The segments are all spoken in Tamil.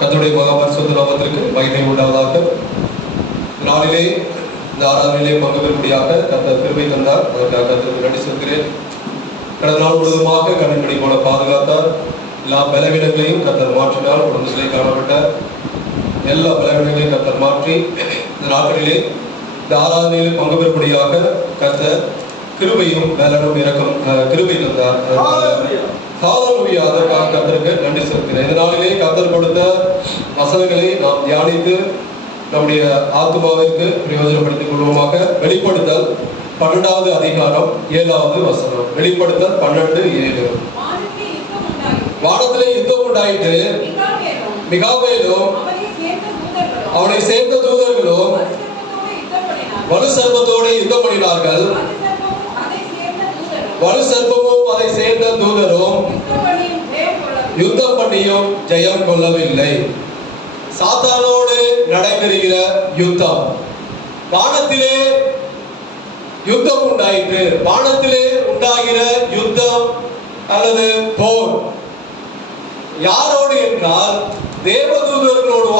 கர்த்தருடைய மகா பரிசுத்த நாமத்திற்கு மகிமை உண்டாவதாக. நாளிலே இந்த ஆராதனையிலே பங்கு பெறும்படியாக கர்த்தர் கிருபை தந்தார். அதற்காக கர்த்தருக்கு நன்றி சொல்கிறேன். கடந்த நாள் முழுவதுமாக கண்ணின்படி போல பாதுகாத்தார். எல்லா பலவீனங்களையும் கர்த்தர் மாற்றினார். உடம்புகளை காணப்பட்ட எல்லா பலவீனங்களையும் கர்த்தர் மாற்றி இந்த நாட்களிலே இந்த ஆராதனையில் பங்கு பெறும்படியாக கர்த்தர் கிருபையும் பலனும் இரக்கம் கிருபை தந்தார். ஹalleluya. அதற்காக கர்த்தருக்கு நன்றி செலுத்துகிறேன். இந்த நாளிலே கர்த்தர் கொடுத்த வசனங்களை நாம் தியானித்து நம்முடைய ஆத்துமாவிற்கு பிரயோஜனப்படுத்திக் கொள்வோமாக. வெளிப்படுத்தல் 12வது அதிகாரம் 7வது வசனம். வெளிப்படுத்தல் 12:7. வானத்திலே யுத்தம் உண்டாயிற்று. மிகாவேலும் அவனை சேர்ந்த தூதர்களும் வலு சர்ப்பத்தோடு யுத்தம் பண்ணினார்கள். வலு சர்ப்பமும் அதை சேர்ந்த தூதரும் யுத்தம் பண்ணியும் ஜெயம் கொள்ளவில்லை. சாத்தானோடு நடைபெறுகிற யுத்தம். வானத்திலே யுத்தம் உண்டாயிற்று. வானத்திலே உண்டாகிற யுத்தம் அல்லது போர் யாரோடு என்றால் தேவதூதர்களோடு.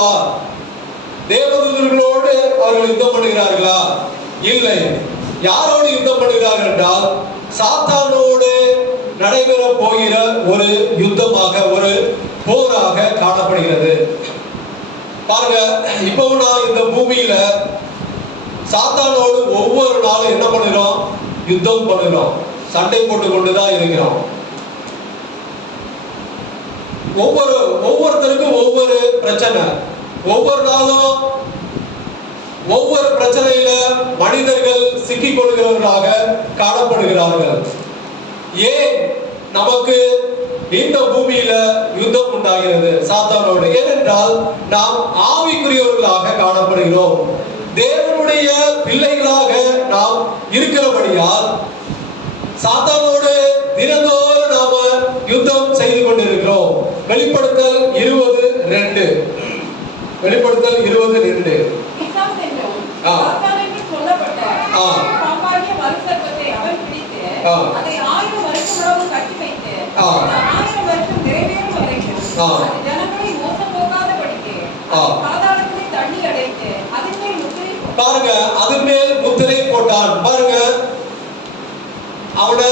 தேவதூதர்களோடு அவர்கள் யுத்தம் பண்ணுகிறார்களா? இல்லை. யாரோடு யுத்தம் பண்ணுகிறார்கள் என்றால் சாத்தானோடு நடைபெற போகிற ஒரு யுத்தமாக, ஒரு போராக காணப்படுகிறது. பாருங்க, இப்பவும் நான் இந்த பூமியில சாத்தானோடு ஒவ்வொரு நாளும் என்ன பண்ணுகிறோம்? யுத்தம் பண்ணுகிறோம், சண்டை போட்டு கொண்டுதான் இருக்கிறோம். ஒவ்வொருத்தருக்கும் ஒவ்வொரு பிரச்சனை. ஒவ்வொரு நாளும் ஒவ்வொரு பிரச்சனையில மனிதர்கள் சிக்கிக் கொள்கிறவர்களாக காணப்படுகிறார்கள். ஏன் நமக்கு இந்த பூமியில யுத்தம் உண்டாகிறது சாத்தானோடு? ஏனென்றால் நாம் ஆவிக்குரியவர்களாக காணப்படுகிறோம். தேவனுடைய பிள்ளைகளாக நாம் இருக்கிறபடியால் சாத்தானோடு தினந்தோறும் நாம யுத்தம் செய்து கொண்டிருக்கிறோம். வெளிப்படுத்தல் 20:2. வெளிப்படுத்தல் 20:2. பாருங்க, அதன் மேல் முத்திரை போட்டான். பாருங்க, அவனை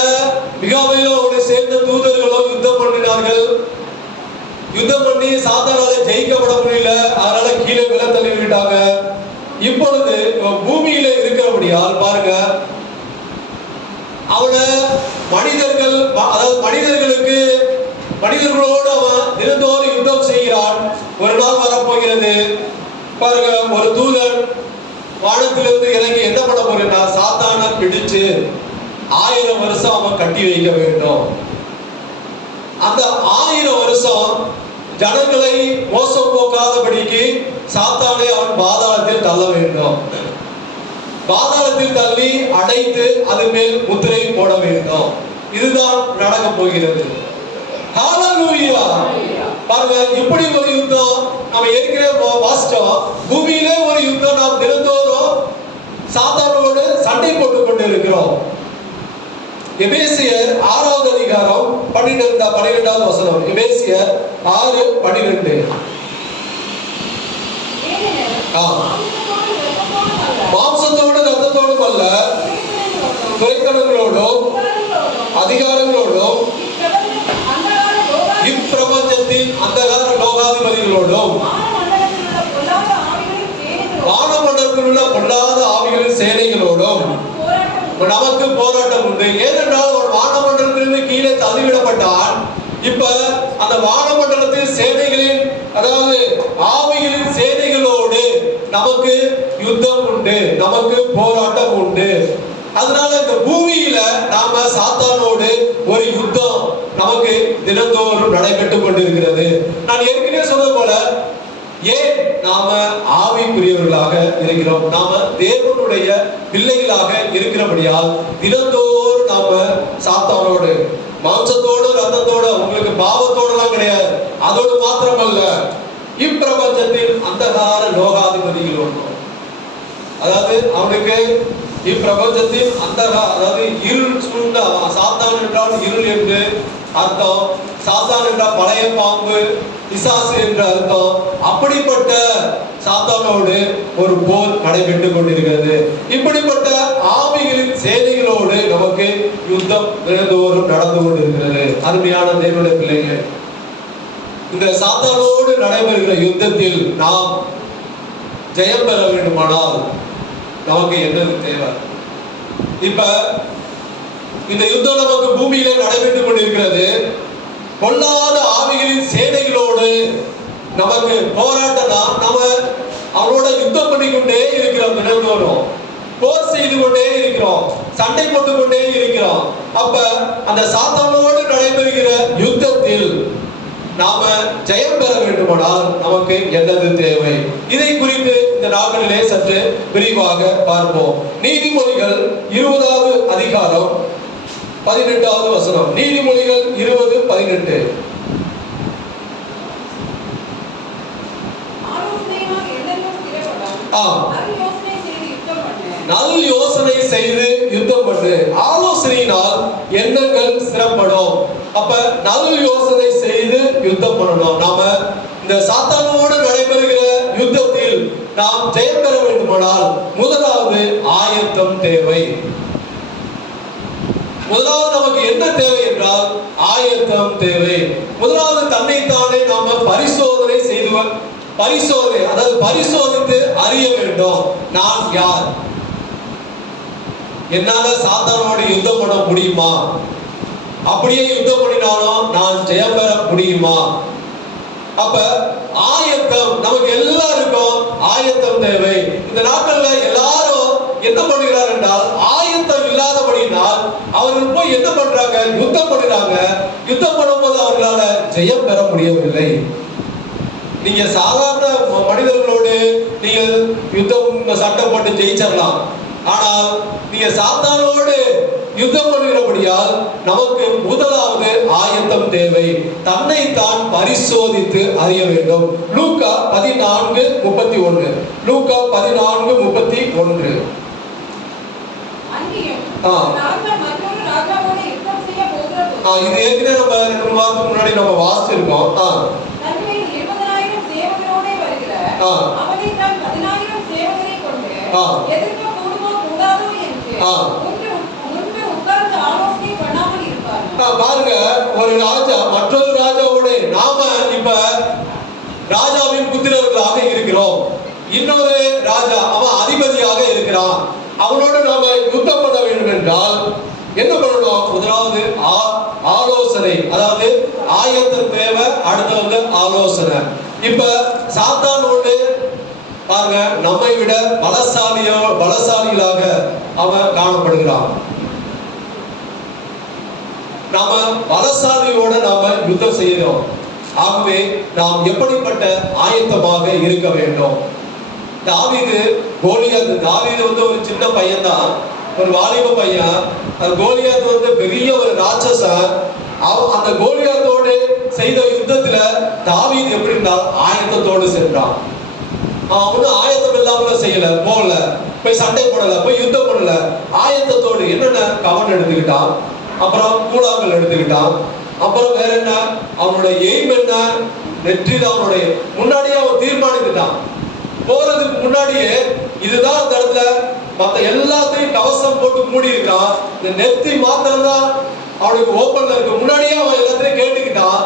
மிகாவேலும் அவனை சேர்ந்த தூதர்களும் யுத்தம் பண்ணினார்கள். யுத்தம் பண்ணி சாத்தானால ஜெயிக்கப்பட முடியல. அதனால கீழே விழ தள்ளி விட்டாங்க. இப்பொழுது பூமியில இருக்கிறபடியால் பாருங்க, அவனை மனிதர்கள், அதாவது மனிதர்களோடு அவன் தினந்தோறும் யுத்தம் செய்கிறான். ஒரு நாள் வரப்போகிறது பாருங்க, ஒரு தூதன் வானத்திலிருந்து இறங்கி என்ன பண்ண போறேன்னா சாத்தானை பிடிச்சு 1000 வருஷம் அவன் கட்டி வைக்க வேண்டும். அந்த 1000 வருஷம் ஜனங்களை மோசம் போக்காதபடிக்கு சாத்தானை அவன் பாதாளத்தில் தள்ள வேண்டும். பாதாளத்தில் தள்ளி அடைத்து அதன் மேல் முத்திரை போட வேண்டும். இதுதான் நடக்க போகிறது. ஹalleluya. பாருங்க, இப்படி ஒரு யுத்தம் நம்ம ஏற்கனவே வாசிச்சோம். பூமியிலே ஒரு யுத்தம் நாம் தினந்தோறும் சாத்தானோடு சண்டை போட்டுக் கொண்டு இருக்கிறோம். எபேசியர் 6வது அதிகாரம் 12வது வசனம். எபேசியர் 6:12. மாம்சத்தோடு ரத்தத்தோடும் அல்ல, துரைத்தனங்களோடும் அதிகாரங்களோடும் இப்பிரபஞ்சத்தின் அந்தகார லோகாதிபதிகளோடும் வானமண்டலத்தில் உள்ள பொல்லாத ஆவிகளின் சேனைகளோடும் நமக்கு போராட்டம் உண்டு. ஏனென்றால் ஒரு வானமண்டலத்திலிருந்து கீழே தள்ளிவிடப்பட்டால் இப்ப அந்த வானமண்டலத்தில் சேனைகளின், அதாவது ஆவிகளின் சேனைகளோடு நமக்கு யுத்தம் உண்டு, நமக்கு போராட்டம் உண்டு. அதனால இந்த பூமியில நாம சாத்தானோடு ஒரு யுத்தம் நமக்கு தினந்தோறும் நடைபெற்றுக் கொண்டிருக்கிறது. நான் ஏற்கனவே சொன்னது போல, ஏன் நாம ஆவிக்குரியவர்களாக இருக்கிறோம்? நாம தேவனுடைய பிள்ளைகளாக இருக்கிறபடியால் தினந்தோறும் நாம சாத்தானோடு, மாம்சத்தோடு ரத்தத்தோடு, உங்களுக்கு பாவத்தோடலாம் கிடையாது, அதோடு மாத்திரமல்ல இப்பிரபஞ்சத்தின் அந்தகார லோகாதிபதிகளோடு, அதாவது அவனுக்கு இப்பிரபஞ்சத்தின் அந்தகார, அதாவது இருள் சூழ்ந்த, சாத்தான் என்றால் இருள் என்று அர்த்தம். சாத்தான் என்ற பழைய பாம்பு, பிசாசு என்ற அர்த்தம். அப்படிப்பட்ட சாத்தானோடு ஒரு போர் நடைபெற்றுக் கொண்டிருக்கிறது. இப்படிப்பட்ட ஆவிகளின் சேனைகளோடு நமக்கு யுத்தம் தினந்தோறும் நடந்து கொண்டிருக்கிறது. அருமையான தேவனுடைய பிள்ளைகள், இந்த சாத்தானோடு நடைபெறுகிற யுத்தத்தில் நாம் ஜெயம் பெற வேண்டுமானால் நமக்கு என்னது தேவை? இப்ப இந்த யுத்தம் நமக்கு பூமியில நடைபெற்றுக் கொண்டிருக்கிறது. பொல்லாத ஆவிகளின் சேனைகளோடு நமக்கு போராட்டம்னா நம்ம அவரோட யுத்தம் பண்ணிக்கொண்டே இருக்கிறோம். தினந்தோறும் போர் செய்து கொண்டே இருக்கிறோம், சண்டை போட்டுக் கொண்டே இருக்கிறோம். அப்ப அந்த சாத்தானோடு நடைபெறுகிற யுத்தத்தில் நாம ஜெயம் பெற வேண்டுமானால் நமக்கு என்னது தேவை? இதை குறித்து இந்த நாட்களிலே சற்று விரிவாக பார்ப்போம். நீதிமொழிகள் 20வது அதிகாரம் 18வது வசனம். நீதிமொழிகள் 20:18. நல் யோசனை செய்து யுத்தம் பண்ணு, ஆலோசனையினால் எண்ணங்கள் சிறப்படும். அப்ப நல் யோசனை செய்து யுத்தம் பண்ணணும். நாம இந்த சாத்தானோடு நடைபெறுகிற யுத்தத்தில் நாம் ஜெயம் பெற வேண்டுமானால் முதலாவது ஆயத்தம் தேவை. முதலாவது நமக்கு என்ன தேவை என்றால் ஆயத்தம் தேவை. முதலாவது தன்னைத்தானே நாம பரிசோதனை செய்துவன் பரிசோதனை, அதாவது பரிசோதித்து அறிய வேண்டும். நான் யார்? என்னால சாத்தானோடு யுத்தம் பண்ண முடியுமா? அப்படியே யுத்தம் பண்ணினாலும் நான் ஜெயம் பெற முடியுமா? அப்ப ஆயத்தம் நமக்கு எல்லாருக்கும் ஆயத்தம் தேவை. இந்த நாட்கள்ல எல்லாரும் என்ன பண்ணுகிறார் என்றால் ஆயத்தம் இல்லாதபடினால் அவர்கள் போய் என்ன பண்றாங்க? யுத்தம் பண்ணுறாங்க. யுத்தம் பண்ணும்போது அவர்களால ஜெயம் பெற முடியவில்லை. நீங்க சாதாரண மனிதர்களோடு நீங்க யுத்தம் சண்டை போட்டு ஜெயிச்சிடலாம். ஆனால் நீங்க சாத்தானோடு யுத்தம் பண்ணுகிறபடியால் நமக்கு முதலாவது ஆயத்தம் தேவை. தன்னைத்தான் பரிசோதித்து அறிய வேண்டும். லூக்கா 14:31. லூக்கா 14:31. இது ஏற்கனவே நம்ம 2 வாரத்துக்கு முன்னாடி நம்ம வாசிச்சிருக்கோம். பாருங்க, ஒரு ராஜா மற்றொரு ராஜாவோட நாம இப்ப ராஜாவின் புத்திரர்களாக இருக்கிறோம். இன்னொரு ராஜா அவன் அதிபதியாக இருக்கிறான். அவனோடு நாம யுத்தம் பண்ண வேண்டும் என்றால் என்ன பண்ணணும்? முதலாவது ஆலோசனை, அதாவது ஆயத்தம் தேவை. அடுத்து ஆலோசனை. இப்ப சாத்தானோடு பாருங்க, நம்மை விட பலசாலிகளாக அவன் காணப்படுகிறான். நாம பலசாலியோட நாம யுத்தம் செய்யறோம். ஆகவே நாம் எப்படிப்பட்ட ஆயத்தமாக இருக்க வேண்டும்? தாவீது ஒரு சின்ன பையன் தான், ஒரு வாலிப பையன். கோலியாத் பெரிய ஒரு ராட்சசன். அந்த கோலியாத்தோடு செய்த யுத்தத்துல தாவீது எப்படி இருந்தால் ஆயத்தத்தோடு சென்றான். அவனும் ஆயத்தம் இல்லாமல செய்யல, போகல, போய் சண்டை போடல, போய் யுத்தம் பண்ணல. ஆயத்தத்தோடு என்னென்ன கவன் எடுத்துக்கிட்டான், அப்புறம் கூழாங்கல் எடுத்துக்கிட்டான், அப்புறம் வேற என்ன, அவனுடைய எய்ம் என்ன, நெற்றிதான் அவனுடைய முன்னாடியே அவன் தீர்மானித்துட்டான். போறதுக்கு முன்னாடியே இதுதான் அந்த இடத்துல மற்ற எல்லாத்தையும் கவசம் போட்டு மூடி இருக்கான். இந்த நெத்தி மாத்திரம் தான் அவனுக்கு ஓப்பன்ல இருக்கு. முன்னாடியே அவன் எல்லாத்தையும் கேட்டுக்கிட்டான்.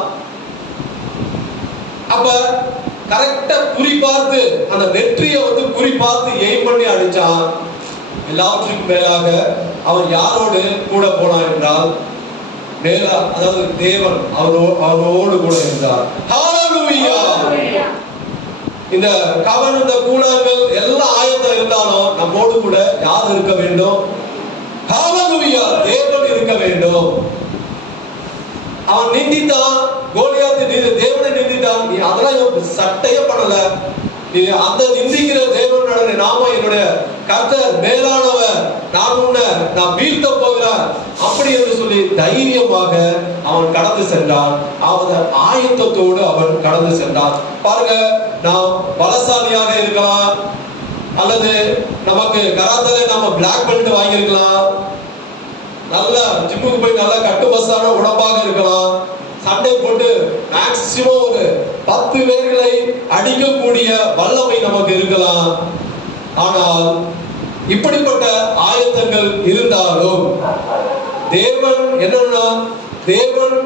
அப்ப கரெக்டா குறி பார்த்து அந்த நெற்றியை குறி பார்த்து எய்ம் பண்ணி அடிச்சான். எல்லாவற்றுக்கும் மேலாக அவன் யாரோடு கூட போனான் என்றால் அதாவது தேவன் அவரோடு கூட இருந்தார். ஹல்லேலூயா! இந்த கவன், இந்த கூழாங்கல் எல்லாம் ஆயத்தம் இருந்தாலும் நம்மோடு கூட யார் இருக்க வேண்டும்? ஹல்லேலூயா! தேவன் இருக்க வேண்டும். அவன் நிந்தித்தான், கோலியாத் தேவனை நிந்தித்தான். நீ அதெல்லாம் சட்டையே பண்ணல. நீ அந்த நிந்திக்கிற தேவனோட நாம என்னுடைய கர்த்தர் மேலானவர், நான் வீழ்த்த போகிறேன் அப்படி என்று சொல்லி தைரியமாக அவன் கடந்து சென்றான். அவன் ஆயத்தத்தோடு அவன் கடந்து சென்றான். பாருங்க, நாம் பலசாலியாக இருக்கலாம், அல்லது நமக்கு கராத்தே நாம பிளாக் பெல்ட் வாங்கியிருக்கலாம், நல்ல ஜிம்முக்கு போய் நல்ல கட்டுமஸ்தான உடம்பாக இருக்கலாம். ஆனால் இப்படிப்பட்ட ஆயத்தங்கள் இருந்தாலும் தேவன் என்னன்னா, தேவன்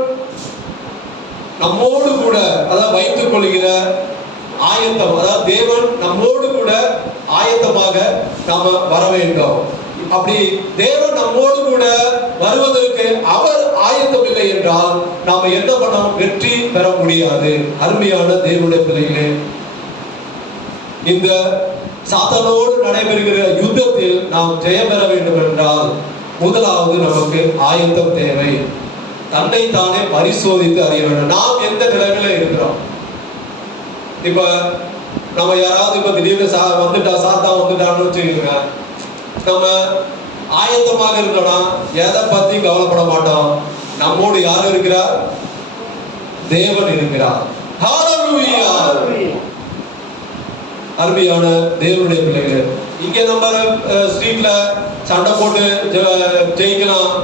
நம்மோடு கூட அதாவது வைத்துக் கொள்கிற ஆயத்தம், அதாவது தேவன் நம்மோடு கூட ஆயத்தமாக நாம வர வேண்டும். அப்படி தேவன் நம்மோடு கூட வருவதற்கு அவர் ஆயத்தம் இல்லை என்றால் நாம என்ன பண்ணோம், வெற்றி பெற முடியாது. அருமையான தேவனுடைய பிள்ளைகளே, இந்த சாத்தானோடு நடைபெறுகிற யுத்தத்தில் நாம் ஜெயம் பெற வேண்டும் என்றால் முதலாவது நமக்கு ஆயத்தம் தேவை. தன்னை தானே பரிசோதித்து அறிய வேண்டும். நாம் எந்த நிலையில இருக்கிறோம்? இப்ப நம்ம யாராவது இப்ப திடீர்னு சாத்தான் வந்துட்டான்னு வச்சுக்கோங்க, நம்ம ஆயத்தமாக இருக்கோம்னா எதை பத்தி கவலைப்பட மாட்டோம். நம்மோடு யார் இருக்கிறார்? தேவன் இருக்கிறார். ஹல்லேலூயா. அருமையான தேவனுடைய பிள்ளைகள், இங்க நம்ம ஸ்ட்ரீட்ல சண்டை போட்டு ஜெயிக்கலாம்,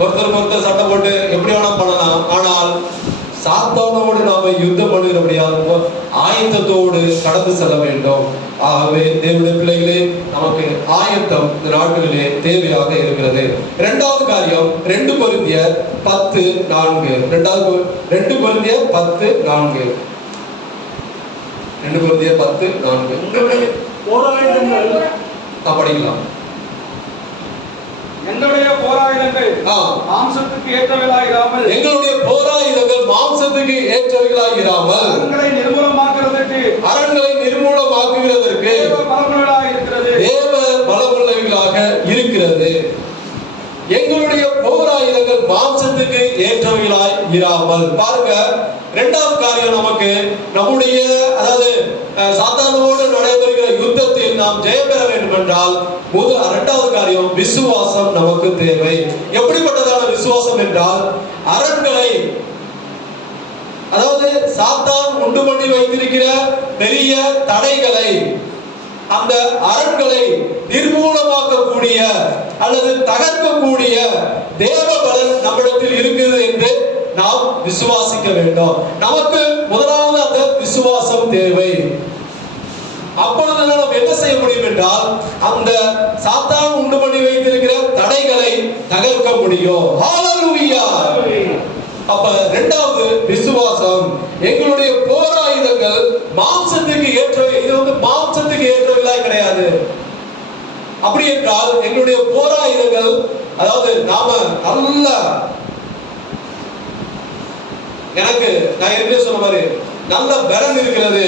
ஒருத்தருக்கு ஒருத்தர் சண்டை போட்டு எப்படி வேணா பண்ணலாம். ஆனால் சாத்தானோடு நாம யுத்தம் பண்ணுகிறபடியாக ஆயத்தத்தோடு கடந்து செல்ல வேண்டும். ஆகவே தேவனுடைய பிள்ளைகளே, நமக்கு ஆயத்தம் இந்த நாட்களிலே தேவையாக இருக்கிறது. இரண்டாவது காரியம் 2 கொரிந்தியர் 10:4. 2 கொரிந்தியர் 10:4. 2 கொரிந்தியர் 10:4 படிக்கலாம். எங்களுடைய போராயுதங்கள் மாம்சத்துக்கு ஏற்றவைகளாயிராமல், எங்களுடைய போராயுதங்கள் மாம்சத்துக்கு ஏற்றவைகளாயிராமல் அரண்களை நிர்மூலமாக்குறதற்கு தேவ பலமுள்ளவைகளாக இருக்கிறது. எங்களுடைய போராயுதங்கள் மாம்சத்துக்கு ஏற்றவைகளாய் இராமல். பாருங்க, இரண்டாவது காரியம் நமக்கு நம்முடைய அதாவது சாத்தானோடு நடைபெறுகிற யுத்தத்தில் நாம் ஜெயம் பெற வேண்டும் என்றால் இரண்டாவது காரியம் விசுவாசம் நமக்கு தேவை. எப்படிப்பட்டதான விசுவாசம் என்றால், அரண்களை அதாவது சாத்தான் உண்டு பண்ணி வைத்திருக்கிற பெரிய தடைகளை, அந்த அரண்களை நிர்மூலமாக்கக்கூடிய அல்லது தகர்க்கக்கூடிய தேவ பலன் நம்மிடத்தில் இருக்கிறது என்று நாம் விசுவாசிக்க வேண்டும். நமக்கு முதலாவது அந்த விசுவாசம் தேவை. அப்பொழுது நாம் என்ன செய்ய முடியும் என்றால், அந்த சாத்தான் உண்டு பண்ணி வைத்திருக்கிற தடைகளை தகர்க்க முடியும். ஹல்லேலூயா. அப்ப இரண்டாவது விசுவாசம். எங்களுடைய போராயுதங்கள் மாம்சத்துக்கு ஏற்றவை. இது மாம்சத்துக்கு ஏற்றவைகளாய் கிடையாது. அப்படி என்றால் எங்களுடைய போராயுதங்கள், அதாவது நாம நல்ல, எனக்கு நான் ஏற்கனவே சொன்ன மாதிரி நல்ல பலம் இருக்கிறது,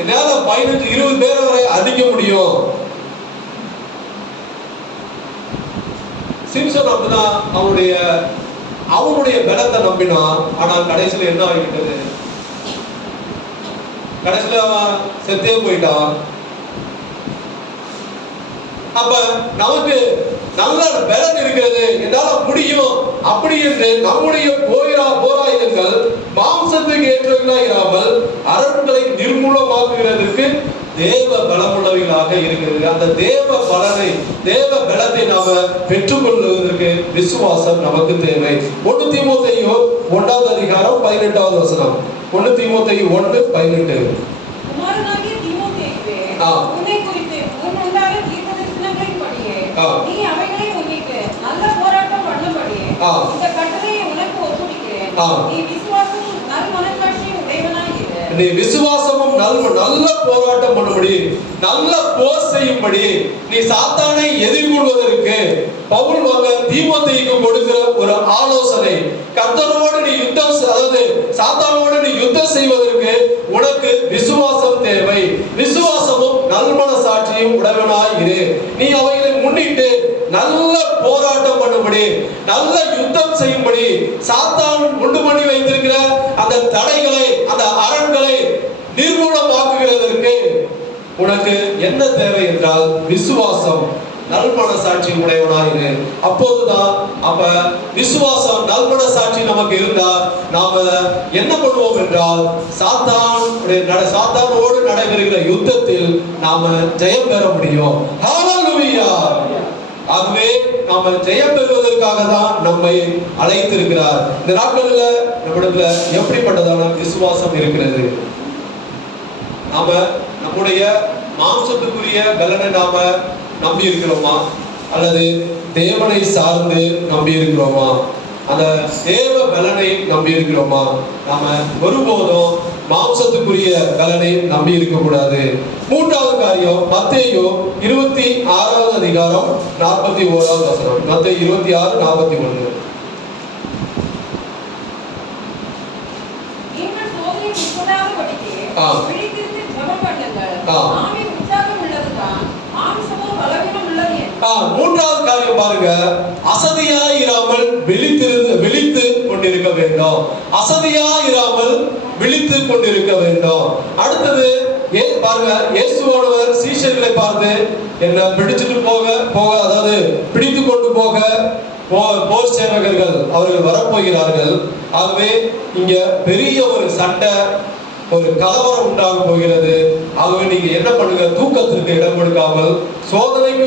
என்னால 15-20 பேர் வரை அடிக்க முடியும். சிம்சன் அப்படிதான் அவனுடைய பலத்தை நம்பினான். ஆனால் கடைசியில் என்ன ஆகிவிட்டது? கடைசியில் அவன் செத்தே போயிட்டான். அப்ப நமக்கு நல்ல பலன் இருக்கிறது, என்னால முடியும் அப்படி என்று நம்முடைய போராயுதங்கள் மாம்சத்துக்கு ஏற்றவைகளாக இராமல் அரண்களை நிர்மூலமாக்குகிறதுக்கு தேவ பலமுள்ளவைகளாக இருக்கிறது. அந்த தேவ பலனை, தேவ பலத்தை நாம பெற்றுக்கொள்வதற்கு விசுவாசம் நமக்கு தேவை. 1 தீமோத்தேயு 1ஆம் அதிகாரம் 18வது வசனம். 1 தீமோத்தேயு 1:18. குமாரனாகிய தீமோத்தேயுவே, உன்னை குறித்து முன்னுண்டான தீர்க்கதரிசனங்களின்படியே நீ அவைகளை முன்னிட்டு நல்ல போராட்டம் பண்ணும்படியே இந்த கட்டளையை உனக்கு ஒப்புவிக்கிறேன். நீ விசுவாசமும் நல்மனசாட்சியும் உடையவனாய் இரு. நீ விசுவாசமும் நல்ல போராட்டம் பண்ணும்படி, நல்ல போர் செய்யும்படி, நீ சாத்தானை எதிர்கொள்வதற்கு பவுல் தீமோத்தேயுக்கு கொடுக்கிற ஒரு ஆலோசனை. கர்த்தரோடு நீ யுத்தம், அதாவது சாத்தானோடு நீ யுத்தம் செய்வதற்கு உனக்கு விசுவாசம் தேவை. விசுவாசமும் நல்மனசாட்சியும் உடையவனாய் இரு. நீ அவைகளை முன்னிட்டு நல்ல போராட்டம் பண்ணும்படி, நல்ல யுத்தம் செய்யும்படி, சாத்தான் உண்டு பண்ணி வைத்திருக்கிற அந்த தடைகளை, அந்த அரண்களை நிர்மூலமாக்குகிறதற்கு உனக்கு என்ன தேவை என்றால் விசுவாசம், நல்மனசாட்சி உடையவனாயிரு. அப்போதுதான், அப்ப விசுவாசம் நல்மனசாட்சி நமக்கு இருந்தா நாம என்ன பண்ணுவோம் என்றால் சாத்தானோடு நடைபெறுகிற யுத்தத்தில் நாம ஜெயம் பெற முடியும். ஹல்லேலூயா. ஆகவே நாம ஜெயம் பெறுவதற்காக தான் நம்மை அழைத்திருக்கிறார். இந்த நாட்களில் நம்மிடத்துல எப்படிப்பட்டதான விசுவாசம் இருக்கிறது? நாம நம்முடைய மாம்சத்துக்குரிய பலனை நாம நம்பி இருக்கிறோமா அல்லது தேவனை சார்ந்து நம்பி இருக்கிறோமா? அந்த தேவ பலனை நம்பி இருக்கிறோமா? நாம ஒருபோதும் மாம்சத்துக்குரிய பலனை நம்பி இருக்க கூடாது. மூன்றாவது காரியம் மத்தேயு 26வது அதிகாரம் 41வது வசனம். மத்தேயு 26:41. மூன்றாவது காரியம் பாருங்க, அசதியாயிராமல் விழித்து கொண்டிருக்க வேண்டும். அசதியாயிராமல் விழித்து கொண்டிருக்க வேண்டும். அடுத்தது பாருங்க, இயேசுவானவர் சீஷர்களை பார்த்து என்ன பிடிச்சிட்டு போக அதாவது பிடித்து கொண்டு போக போர் சேவகர்கள் அவர்கள் வரப்போகிறார்கள். ஆகவே இங்க பெரிய ஒரு சண்டை, ஒரு கலவரம் உண்டாக போகிறது. ஆகவே நீங்க என்ன பண்ணுங்க, தூக்கத்திற்கு இடம் கொடுக்காமல் சோதனைக்கு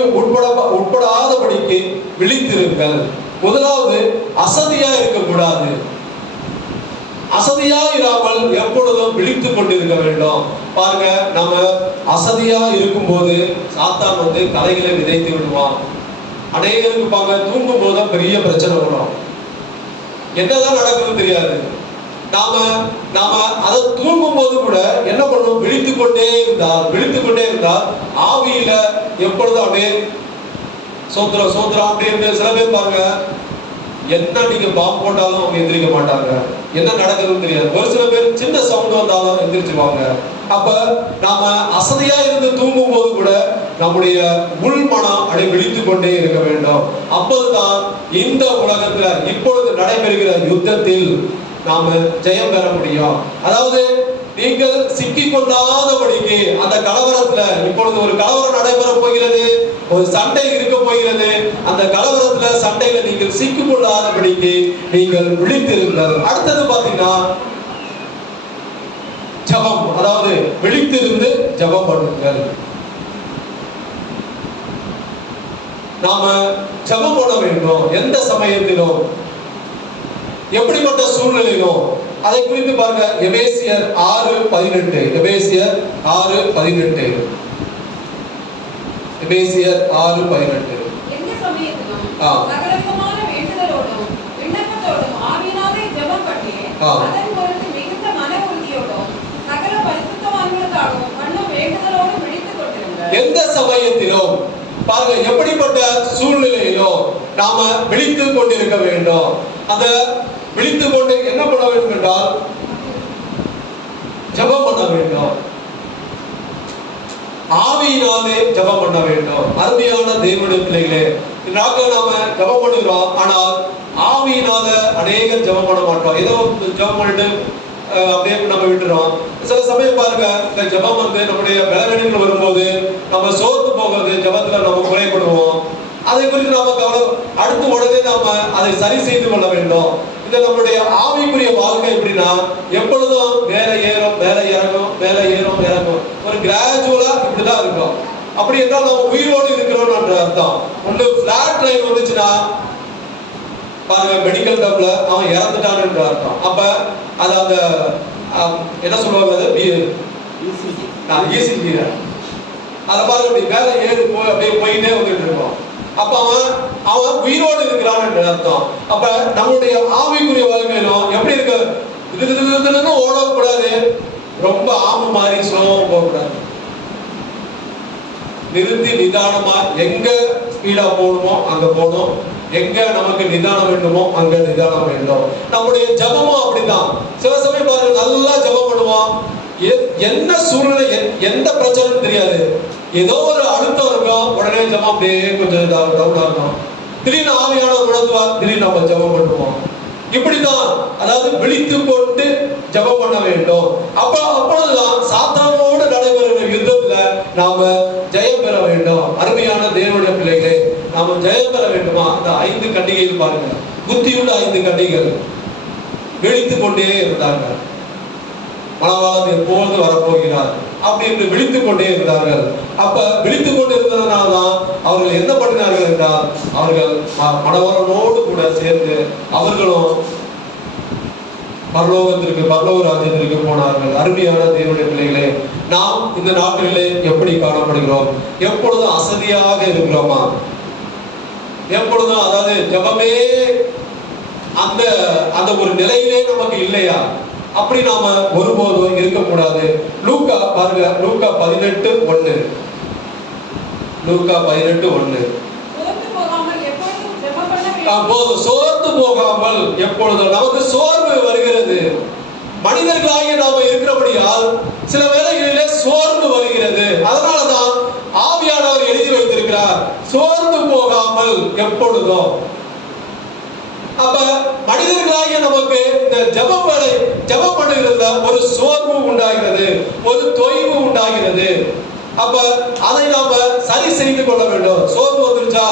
உட்படாதபடிக்கு விழித்திருங்கள். முதலாவது அசதியா இருக்கக்கூடாது. அசதியா இராமல் எப்பொழுதும் விழித்து கொண்டிருக்க வேண்டும். பாருங்க, நம்ம அசதியா இருக்கும் போது சாத்தான் வந்து கலைகளை விதைத்து விடுவான். அநேகருக்கு பாங்க தூங்கும் போதுதான் பெரிய பிரச்சனை வரும். என்னதான் நடக்குதுன்னு தெரியாது. நாம அதை தூங்கும் போது கூட என்ன பண்ணுவோம், விழித்து கொண்டே இருந்தால் ஆவியில எப்பொழுதும் அப்படியே சோத்திரம் அப்படி இருந்து சில பேர் பாருங்க, என்ன நீங்க பாம்பு போட்டாலும் அவங்க எந்திரிக்க மாட்டாங்க. என்ன நடக்குதுன்னு தெரியாது. ஒரு சில பேர் சின்ன சவுண்ட் வந்தாலும் எந்திரிச்சுவாங்க. அப்ப நாம அசதியா இருந்து தூங்கும் போது கூட நம்முடைய உள் மனம் அப்படியே விழித்து கொண்டே இருக்க வேண்டும். அப்போதுதான் இந்த உலகத்துல இப்பொழுது நடைபெறுகிற யுத்தத்தில் நாம ஜெயம் பெற முடியும். அதாவது நீங்கள் சிக்கிக் கொள்ளாதபடிக்கு அந்த கலவரத்துல, இப்பொழுது ஒரு கலவரம் நடைபெற போகிறது, ஒரு சண்டை இருக்க போகிறது. அந்த கலவரத்துல சண்டையில நீங்கள் சிக்கிக் கொள்ளாதபடிக்கு நீங்கள் விழித்திருங்கள். அடுத்தது பாத்தீங்கன்னா ஜெபம், அதாவது விழித்திருந்து ஜெபம் பண்ணுங்கள். நாம ஜெபம் பண்ண வேண்டும். எந்த சமயத்திலும் எப்படிப்பட்ட சூழ்நிலையிலும் அதை குறித்து பாருங்க. எபேசியர் 6:18. எபேசியர் 6:18. எபேசியர் 6:18. எந்த சமயத்திலும் சகலவிதமான வேண்டுதலோடும் விண்ணப்பத்தோடும் ஆவியினாலே ஜெபம் பண்ணி அதன் பொருட்டு மிகுந்த மன உறுதியோடும் சகல பரிசுத்தவான்களுக்காகவும் பண்ணும் வேண்டுதலோடும் விழித்துக் கொண்டிருங்கள். எந்த சமயத்திலும் பாருங்க, எப்படிப்பட்ட சூழ்நிலையிலும் நாம விழித்துக் கொண்டிருக்க வேண்டும். அந்த விழித்துக் கொண்டு என்ன பண்ண வேண்டும் என்றால் ஜெபம் பண்ண வேண்டும். ஆவியினாலே ஜெபம் பண்ண வேண்டும். அருமையான தேவனுடைய பிள்ளைகளே, நாம ஜெபம் பண்ணுகிறோம், ஆனால் ஆவியினால அநேக ஜெபம் பண்ண மாட்டோம். ஏதோ ஜெபம் பண்ணிட்டு அப்படியே நம்ம விட்டுறோம். சில சமயம் பாருங்க, இந்த ஜெபம் வந்து நம்முடைய பலவீனங்கள் வரும்போது நம்ம சோர்ந்து போகிறது, ஜெபத்துல நம்ம குறைபடுவோம். அதை குறித்து நாம அடுத்து உடனே நாம அதை சரி செய்து கொள்ள வேண்டும். இந்த நம்முடைய ஆவிக்குரிய வாழ்க்கை எப்படின்னா, எப்பொழுதும் மேல இறங்கும், ஒரு கிராஜுவலா இப்படிதான் இருக்கும். அப்படி என்றால் நம்ம உயிரோடு இருக்கிறோம் என்ற அர்த்தம். ஒன்று பிளாட் லைன் வந்துச்சுன்னா பாருங்க, மெடிக்கல் டேப்ல அவன் இறந்துட்டான் என்ற அர்த்தம். அப்ப அது அந்த என்ன சொல்லுவாங்க, அது இசிஜி. அதை பாருங்க, அப்படி மேல ஏறி போய் அப்படியே போயிட்டே வந்துட்டு இருக்கோம். அப்ப அவன் உயிரோடு இருக்கிறான் என்ற அர்த்தம். அப்ப நம்முடைய ஆவிக்குரிய வாழ்க்கையிலும் எப்படி இருக்க, இது ஓடக்கூடாது, ரொம்ப ஆமை மாதிரி ஸ்லோவா போகக்கூடாது. நிறுத்தி நிதானமா எங்க ஸ்பீடா போகணுமோ அங்க போகணும், எங்க நமக்கு நிதானம் வேண்டுமோ அங்க நிதானம் வேண்டும். நம்முடைய ஜபமும் அப்படிதான். சில சமயம் பாருங்க, நல்லா ஜபம் பண்ணுவோம், என்ன சூழ்நிலை எந்த பிரச்சனைன்னு தெரியாது, ஏதோ ஒரு அழுத்தம் இருக்கும், உடனே ஜபம் அப்படியே கொஞ்சம் டவுனா இருக்கும். திடீர்னு ஆவியானவர் உணர்த்துவார், திடீர்னு நம்ம ஜபம் பண்ணுவோம். இப்படிதான், அதாவது விழித்து கொண்டு ஜபம் பண்ண வேண்டும். அப்பொழுதுதான் சாத்தானோடு நடைபெறுகிற யுத்தத்துல நாம ஜெயம் பெற வேண்டும். அருமையான தேவனுடைய பிள்ளைகளே, நாம ஜெயம் பெற வேண்டுமா? அந்த 5 கன்னிகைகள் பாருங்க, புத்தியுள்ள 5 கன்னிகைகள் விழித்து கொண்டே இருந்தாங்க. மணவாளன் எப்போது வரப்போகிறார் அப்படின்னு விழித்துக் கொண்டே இருந்தார்கள். அப்ப விழித்துக் கொண்டு இருந்ததுனால்தான் அவர்கள் என்ன பண்ணினார்கள் என்றால், அவர்கள் மணவாளனோடு கூட சேர்ந்து அவர்களும் பரலோக ராஜ்யத்திற்கு போனார்கள். அருமையான தேவனுடைய பிள்ளைகளே, நாம் இந்த நாட்களிலே எப்படி காணப்படுகிறோம்? எப்பொழுதும் அசதியாக இருக்கிறோமா? எப்பொழுதும் அதாவது ஜெபமே அந்த அந்த ஒரு நிலையிலே நமக்கு இல்லையா? அப்படி நாம ஒருபோதும் இருக்கக்கூடாது. லூக்கா பாருங்க, லூக்கா 18:1. லூக்கா 18:1. சோர்ந்து போகாமல் எப்பொழுதும். நமக்கு சோர்வு வருகிறது, மனிதர்களாகிய நாம இருக்கிறபடியால் சில வேளைகளிலே சோர்வு வருகிறது. அதனாலதான் ஆவியானவர் எழுதி வைத்திருக்கிறார், சோர்ந்து போகாமல் எப்பொழுதும். அப்ப மனிதர்களாகிய நமக்கு இந்த ஜெபம் பண்ணுகிறதுல ஒரு சோர்வு உண்டாகிறது, ஒரு தொய்வு உண்டாகிறது. அப்ப அதை நாம சரி செய்து கொள்ள வேண்டும். சோர்வு வந்துருச்சா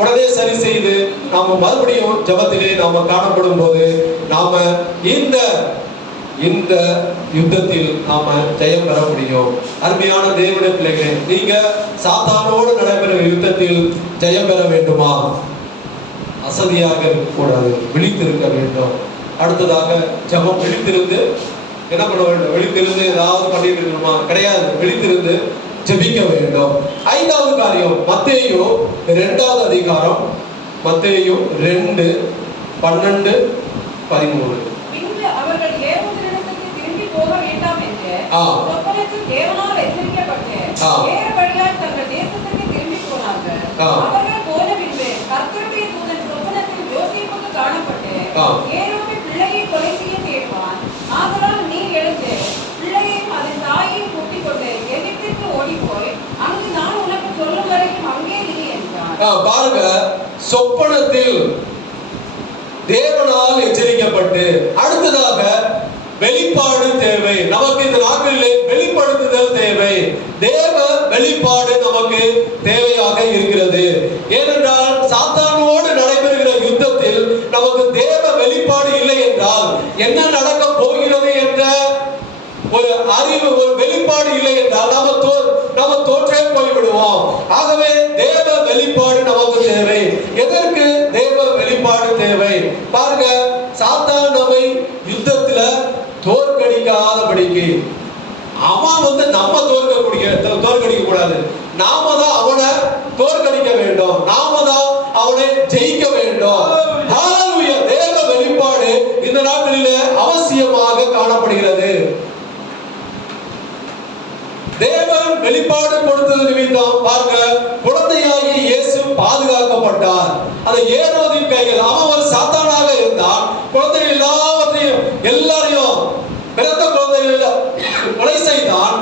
உடனே சரி செய்து நாம மறுபடியும் ஜெபத்திலே நாம காணப்படும் போது நாம இந்த இந்த யுத்தத்தில் நாம ஜெயம் பெற முடியும். அருமையான தேவனுடைய பிள்ளைகளே, நீங்க சாத்தானோடு நடைபெறும் யுத்தத்தில் ஜெயம் பெற வேண்டுமா? அசதியாக இருக்கக்கூடாது, விழித்திருக்க வேண்டும். அடுத்ததாக ஜெபம். விழித்திருந்து என்ன பண்ண வேண்டும்? விழித்திருந்து ஏதாவது பண்ணிட்டு இருக்கணுமா? கிடையாது. விழித்திருந்து ஜெபிக்க வேண்டும். 5வது காரியம், மத்தேயு 2வது அதிகாரம், மத்தேயு 2:12-13. அவர்கள் ஏரோதினிடத்துக்கு திரும்பி போக வேண்டாம் என்று சொப்பனத்தில் தேவனால் எச்சரிக்கப்பட்டு வேறு வழியாய் தங்கள் தேசத்துக்கு திரும்பி போனார்கள். அவர்கள் போன பின்பு கர்த்தருடைய தூதன் சொப்பனத்தில் யோசேப்புக்கு காணப்பட்டு, ஏரோது பிள்ளையை கொலை செய்ய தேடுவான், ஆதலால் நீ எழுந்து பிள்ளையையும் அதன் தாயையும் கூட்டிக் கொண்டு எகிப்திற்கு ஓடி போய் அங்கு நான் உனக்கு சொல்லும் வரைக்கும் அங்கே இரு என்றான். பாருங்க, சொப்பனத்தில் தேவனால் எச்சரிக்கப்பட்டு, அடுத்ததாக வெளிப்பாடு தேவை. நமக்கு இந்த நாட்களிலே வெளிப்படுத்துதல் தேவை. தேவ வெளிப்பாடு நமக்கு தேவையாக இருக்கிறது. ஏனென்றால் சாத்தானோடு நடைபெறுகிற யுத்தத்தில் நமக்கு தேவ வெளிப்பாடு இல்லை என்றால் என்ன நடக்க போகிறது என்ற ஒரு அறிவு, ஒரு வெளிப்பாடு இல்லை என்றால் நாம தோற்றே போய்விடுவோம். ஆகவே தேவ வெளிப்பாடு நமக்கு தேவை. எதற்கு தேவ வெளிப்பாடு தேவை? பாருங்க, சாத்தான் நம்மை யுத்தத்துல தோற்கடிக்காதபடிக்கு, அவன் நம்ம தோற்கடிக்க கூடாது, நாம தான் அவனை தோற்கடிக்க வேண்டும், நாம தான் அவனை ஜெயிக்க வேண்டும். ஹல்லேலூயா! தேவ வெளிப்பாடு இந்த நாட்களிலே அவசியமாக காணப்படுகிறது. தேவன் வெளிப்பாடு கொடுத்தது நிமித்தம் பாருங்க, குழந்தையாகிய இயேசு பாதுகாக்கப்பட்டார். அந்த ஏரோதின் கைகள், அவன் சாத்தானாக இருந்தான். குழந்தைகள் எல்லாரையும் பிறந்த குழந்தைகள் கொலை செய்தான்.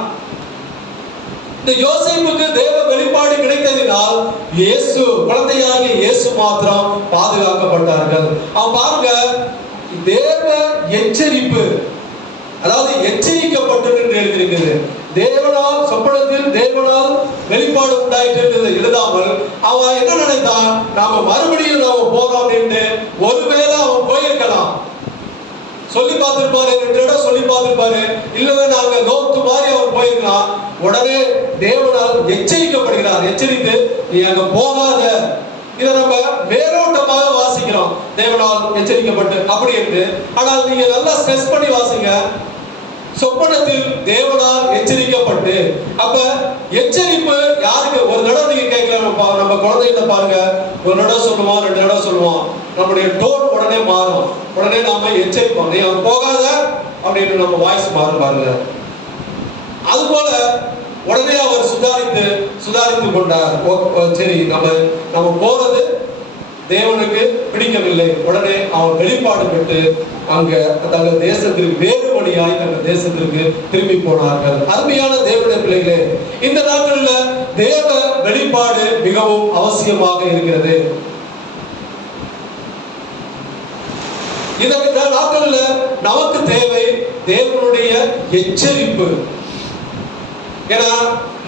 இந்த யோசேப்புக்கு தேவ வெளிப்பாடு கிடைத்ததினால் இயேசு, குழந்தையாகிய இயேசு மாத்திரம் பாதுகாக்கப்பட்டார்கள். பாருங்க, தேவ எச்சரிப்பு, அதாவது எச்சரிக்கப்பட்டு என்று எழுதியிருக்கிறது. தேவனால் சொப்பனத்தில் தேவனால் வெளிப்பாடு உண்டாயிட்டு எழுதாமல் அவன் என்ன நினைத்தான்? நாம மறுபடியும் போறோம் அப்படின்ட்டு. ஒருவேளை அவன் போயிருக்கலாம், சொல்லி பார்த்திருப்பாரு, 2 இடம் சொல்லி பார்த்திருப்பாரு, இல்லவே நாங்க நோத்து மாதிரி அவர் போயிருக்கலாம். உடனே தேவனால் எச்சரிக்கப்படுகிறார். எச்சரித்து நீ அங்க போகாத. இதை நம்ம மேலோட்டமாக வாசிக்கிறோம், தேவனால் எச்சரிக்கப்பட்டு அப்படி என்று. ஆனால் நீங்க நல்லா ஸ்ட்ரெஸ் பண்ணி வாசிங்க, சொப்பனத்தில் தேவனால் எச்சரிக்கப்பட்டு. அப்ப எச்சரிப்பு யாருக்கு? ஒரு தடவை நீங்க கேட்கலாம். நம்ம குழந்தைகிட்ட பாருங்க, ஒரு தடவை சொல்லுவோம், 2 தடவை சொல்லுவோம், நம்முடைய டோன் உடனே மாறும். உடனே நாம எச்சரிப்போம், நீ அவன் போகாத அப்படின்னு நம்ம வாய்ஸ் மாறும் பாருங்க. அதுபோல உடனே அவர் சுதாரித்து கொண்டார். சரி, நம்ம போறது தேவனுக்கு பிடிக்கவில்லை. உடனே அவன் வெளிப்பாடு பெற்று அங்க தங்கள் தேசத்திற்கு வேறு வழியாய் தங்கள் தேசத்திற்கு திரும்பி போனார்கள். அருமையான தேவனுடைய பிள்ளைகளே, இந்த நாட்களில் தேவ வெளிப்பாடு மிகவும் அவசியமாக இருக்கிறது. இந்த நாட்களில் நமக்கு தேவை தேவனுடைய எச்சரிப்பு. ஏன்னா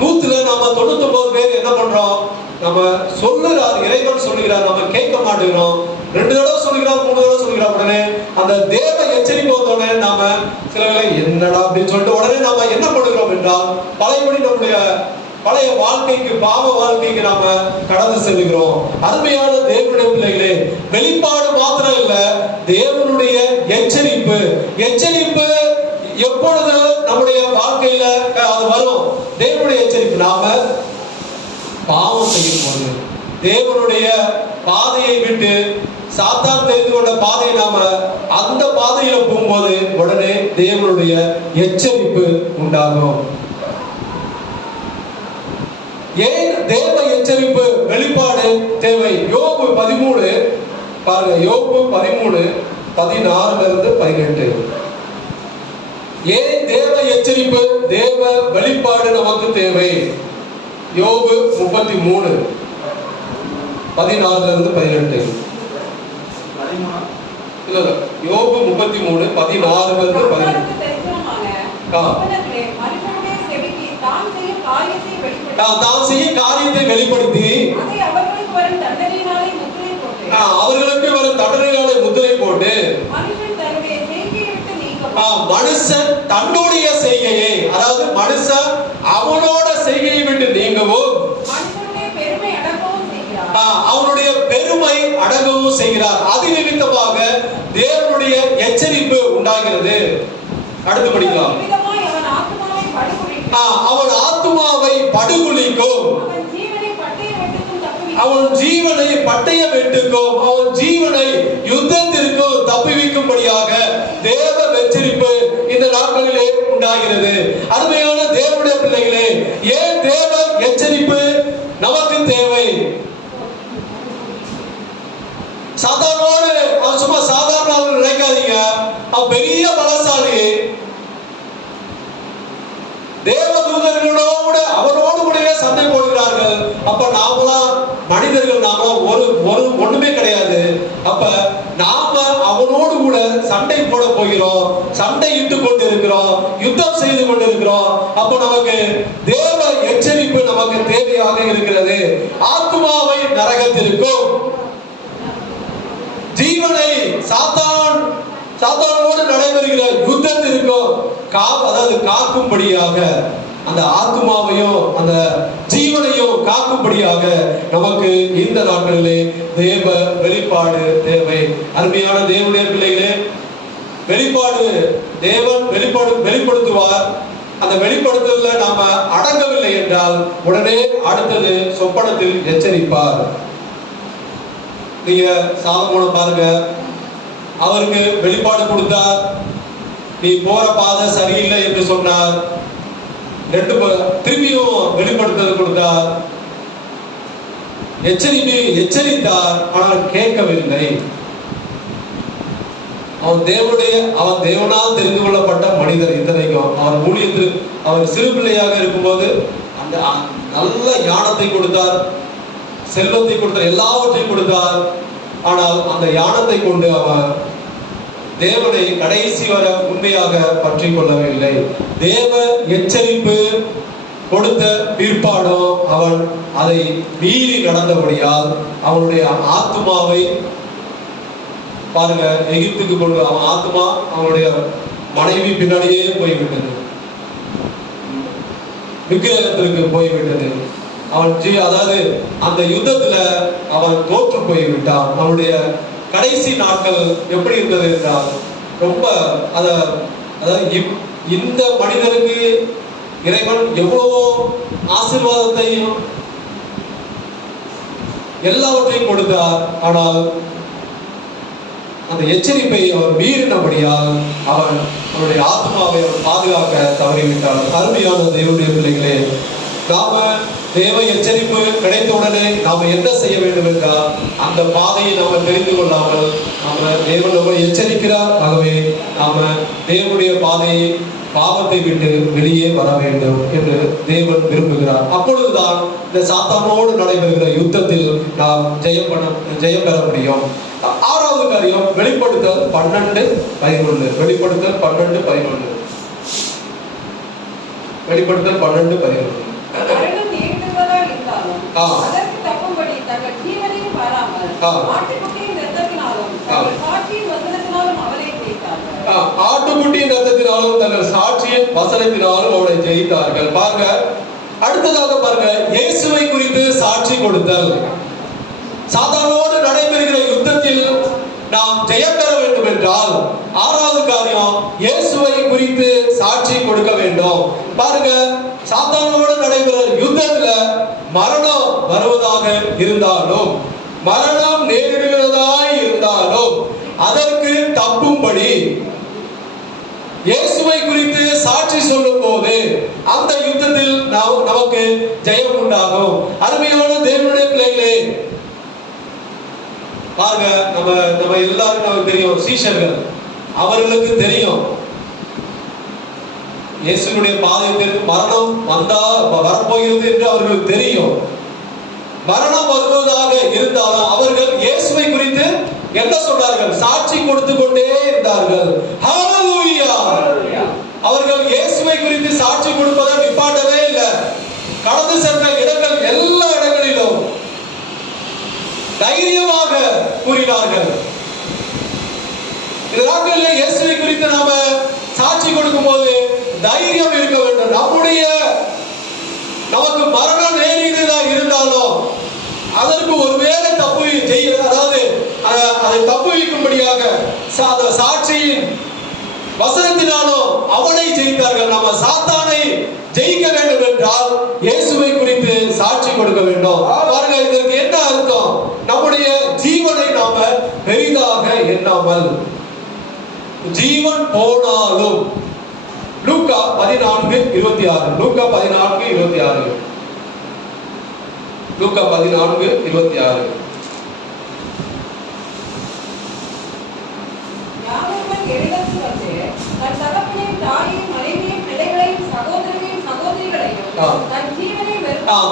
100ல நாம 99 பேர் என்ன பண்றோம்? நம்ம சொல்லுறார், இறைவன் சொல்லுகிறார், நம்ம கேட்க மாட்டேங்கிறோம். 2 தடவை சொல்லுகிறார், 3 தடவை சொல்லுகிறார். உடனே அந்த தேவ எச்சரிக்கை வந்தோடனே நாம சில வேளை என்னடா அப்படின்னு சொல்லிட்டு உடனே நாம என்ன பண்ணுகிறோம் என்றால் பழையபடி நம்முடைய பழைய வாழ்க்கைக்கு, பாவ வாழ்க்கைக்கு நாம கடந்து செல்கிறோம். அருமையான தேவனுடைய பிள்ளைகளே, வெளிப்பாடு மாத்திரம் இல்ல, தேவனுடைய எச்சரிப்பு எப்பொழுது நம்முடைய வாழ்க்கையில அது வரும். தேவனுடைய எச்சரிப்பு, நாம பாவம் செய்யும் போது தேவனுடைய பாதையை விட்டு சாத்தான் தெரிந்து கொண்ட பாதையை நாம அந்த பாதையில போகும்போது உடனே தேவனுடைய எச்சரிப்பு உண்டாகும். ஏன் தேவ எச்சரிப்பு வெளிப்பாடு தேவை? யோபு 13 பாருங்க, யோபு 13:16-18. ஏன் தேவ எச்சரிப்பு, தேவ வெளிப்பாடு நமக்கு தேவை? யோபு 33:16-18. இல்ல யோபு 33:16-18. தான் செய்யும் காரியத்தை வெளிப்படுத்தி அவர்களுக்கு வரும் தண்டனையாலே முத்திரை போட்டு மனுஷன் தன்னுடைய செய்கையை, அதாவது மனுஷன் அவனோட செய்கையை விட்டு நீங்கவும் அவனுடைய பெருமை அடங்கவும் செய்கிறார். அது நிமித்தமாக தேவனுடைய எச்சரிப்பு உண்டாகிறது. அடுத்து படிக்கலாம். அவன் ஆத்துமாவை படுகுழிக்கும், அவன் ஜீவனை பட்டய வெட்டுக்கும், அவன் ஜீவனை யுத்தத்திற்கும் தப்புவிக்கும்படியாக தேவ எச்சரிப்பு இந்த நாட்களிலே உண்டாகிறது. அருமையான தேவனுடைய பிள்ளைகளே, ஏன் தேவ எச்சரிப்பு நமக்கு தேவை? சாதாரணோடு அவன் சும்மா சாதாரண நினைக்காதீங்க, அவன் பெரிய பலசாலி. தேவதூதர்களோடு அவனோடு கூடவே சண்டை போடுகிறார்கள். அப்ப நாமலாம் மனிதர்கள், நாமலாம் ஒண்ணுமே கிடையாது. அப்ப நாம அவனோடு கூட சண்டை போட போகிறோம், சண்டை இட்டு கொண்டு இருக்கிறோம், யுத்தம் செய்து கொண்டு இருக்கிறோம். அப்ப நமக்கு தேவ எச்சரிப்பு நமக்கு தேவையாக இருக்கிறது. ஆத்துமாவை நரகத்திற்கும், ஜீவனை சாத்தானோடு நடைபெறுகிற யுத்தத்திற்கும் அதாவது காக்கும்படியாக, அந்த ஆத்மாவையும் அந்த ஜீவனையும் காக்கும்படியாக நமக்கு இந்த நாட்களிலே தேவ வெளிப்பாடு தேவை. அருமையான தேவனுடைய பிள்ளைகளே, வெளிப்பாடு தேவன் வெளிப்படுத்துவார். அந்த வெளிப்படுத்துவதில் நாம அடங்கவில்லை என்றால் உடனே அடுத்தது சொப்பனத்தில் எச்சரிப்பார். நீங்க சாலமோனை பாருங்க, அவருக்கு வெளிப்பாடு கொடுத்தார். நீ போற பாதை சரியில்லை என்று சொன்னார். திரும்பியும் வெளிப்படுத்தது கொடுத்தார், எச்சரித்தார். ஆனால் கேட்கவில்லை. அவன் தேவனால் தெரிந்து கொள்ளப்பட்ட மனிதர். இத்தனைக்கும் அவர் ஊழியத்தில் அவர் சிறு பிள்ளையாக இருக்கும்போது அந்த நல்ல ஞானத்தை கொடுத்தார், செல்வத்தை கொடுத்தார், எல்லாவற்றையும் கொடுத்தார். ஆனால் அந்த ஞானத்தை கொண்டு அவர் தேவனை கடைசி வர உண்மையாக பற்றி கொள்ளவில்லை. தேவ எச்சரிப்பு கொடுத்த பிற்பாடோ அவன் அதை மீறி நடந்தபடியால் அவனுடைய ஆத்மாவை பாருங்க, எகிப்துக்கு கொண்டு அவன் ஆத்மா அவனுடைய மனைவி பின்னாடியே போய்விட்டது, விக்கிரகத்திற்கு போய்விட்டது. அவன் அதாவது அந்த யுத்தத்துல அவன் தோற்று போய்விட்டான். அவனுடைய கடைசி நாட்கள் எப்படி இருந்தது என்றால் ரொம்ப அதாவது இந்த மனிதனுக்கு இறைவன் எவ்வளவோ ஆசீர்வாதத்தையும் எல்லாவற்றையும் கொடுத்தார். ஆனால் அந்த எச்சரிப்பை அவர் மீறினபடியால் அவனுடைய ஆத்மாவை அவர் பாதுகாக்க தவறிவிட்டார். அருமையான தேவனுடைய பிள்ளைகளே, நாம தேவ எச்சரிப்பு கிடைத்த உடனே நாம என்ன செய்ய வேண்டும் என்றால் அந்த பாதையை நாம தெரிந்து கொள்ளாமல் தேவன் நம்ம எச்சரிக்கிறார். ஆகவே நாம தேவனுடைய பாதையை பாவத்தை விட்டு வெளியே வர வேண்டும் என்று தேவன் விரும்புகிறார். அப்பொழுதுதான் இந்த சாத்தானோடு நடைபெறுகிற யுத்தத்தில் நாம் ஜெயம் பெற முடியும். ஆறாவது காரியம் வெளிப்படுத்தல் 12:11. வெளிப்படுத்தல் 12:11. வெளிப்படுத்தல் 12:11. ஆட்டுக்குட்டியின் ரத்தத்தினாலும் தங்கள் சாட்சியின் வசனத்தினாலும் அவனை ஜெயித்தார்கள். பாருங்க, அடுத்ததாக பாருங்க, இயேசுவை குறித்து சாட்சி கொடுத்தல். சாத்தானோடு நடைபெறுகிற யுத்தத்தில் நாம் ஜெயம் பெற வேண்டும் என்றால் ஆறாவது காரியம், இயேசுவை குறித்து சாட்சி கொடுக்க வேண்டும். பாருங்க, சாத்தானோடு நடைபெற யுத்தத்துல மரணம் வருவதாக இருந்தாலும், மரணம் நேரிடுகிறதாய் இருந்தாலும் அதற்கு தப்பும்படி இயேசுவை குறித்து சாட்சி சொல்லும் போது அந்த யுத்தத்தில் நமக்கு ஜெயம் உண்டாகும். அருமையான தேவனுடைய பிள்ளைகளே, பாருங்க, நம்ம எல்லாருக்கும் நமக்கு தெரியும், சீஷர்கள் அவர்களுக்கு தெரியும் இயேசுனுடைய பாதையிலிருந்து மரணம் வரப்போகிறது என்று அவர்களுக்கு தெரியும். மரணம் வருவதாக இருந்தாலும் அவர்கள் இயேசுவை குறித்து என்ன சொன்னார்கள்? சாட்சி கொடுத்து கொண்டே இருந்தார்கள். ஹalleluya! அவர்கள் இயேசுவை குறித்து சாட்சி கொடுப்பதை நிப்பாட்டவே இல்லை. கடந்து சென்ற இடங்கள் எல்லா இடங்களிலும் தைரியமாக கூறினார்கள். இந்த நாட்களில் இயேசுவை குறித்து நாம சாட்சி கொடுக்கும் போது தைரியம் இருக்க வேண்டும். நமக்கு மரணம் நேரிடுதா இருந்தாலும் அதற்கு ஒருவேளை தப்பு செய்ய, அதாவது அதை தப்பு வைக்கும்படியாக சாட்சியின் வசனத்தினாலும் அவனை ஜெயித்தார்கள். நம்ம சாத்தானை ஜெயிக்க வேண்டும் என்றால் இயேசுவை குறித்து சாட்சி கொடுக்க வேண்டும். பாருங்க, இதற்கு என்ன அர்த்தம்? நம்முடைய ஜீவனை நாம பெரிதாக எண்ணாமல், ஜீவன் போனாலும், லூக்கா 14:26, லூக்கா 14:26, லூக்கா 14:26. யாவரும் எழுதத்து வந்து தன் தகப்பனையும் தாயையும் மனைவியையும் பிள்ளைகளையும் சகோதரரையும் சகோதரிகளையும்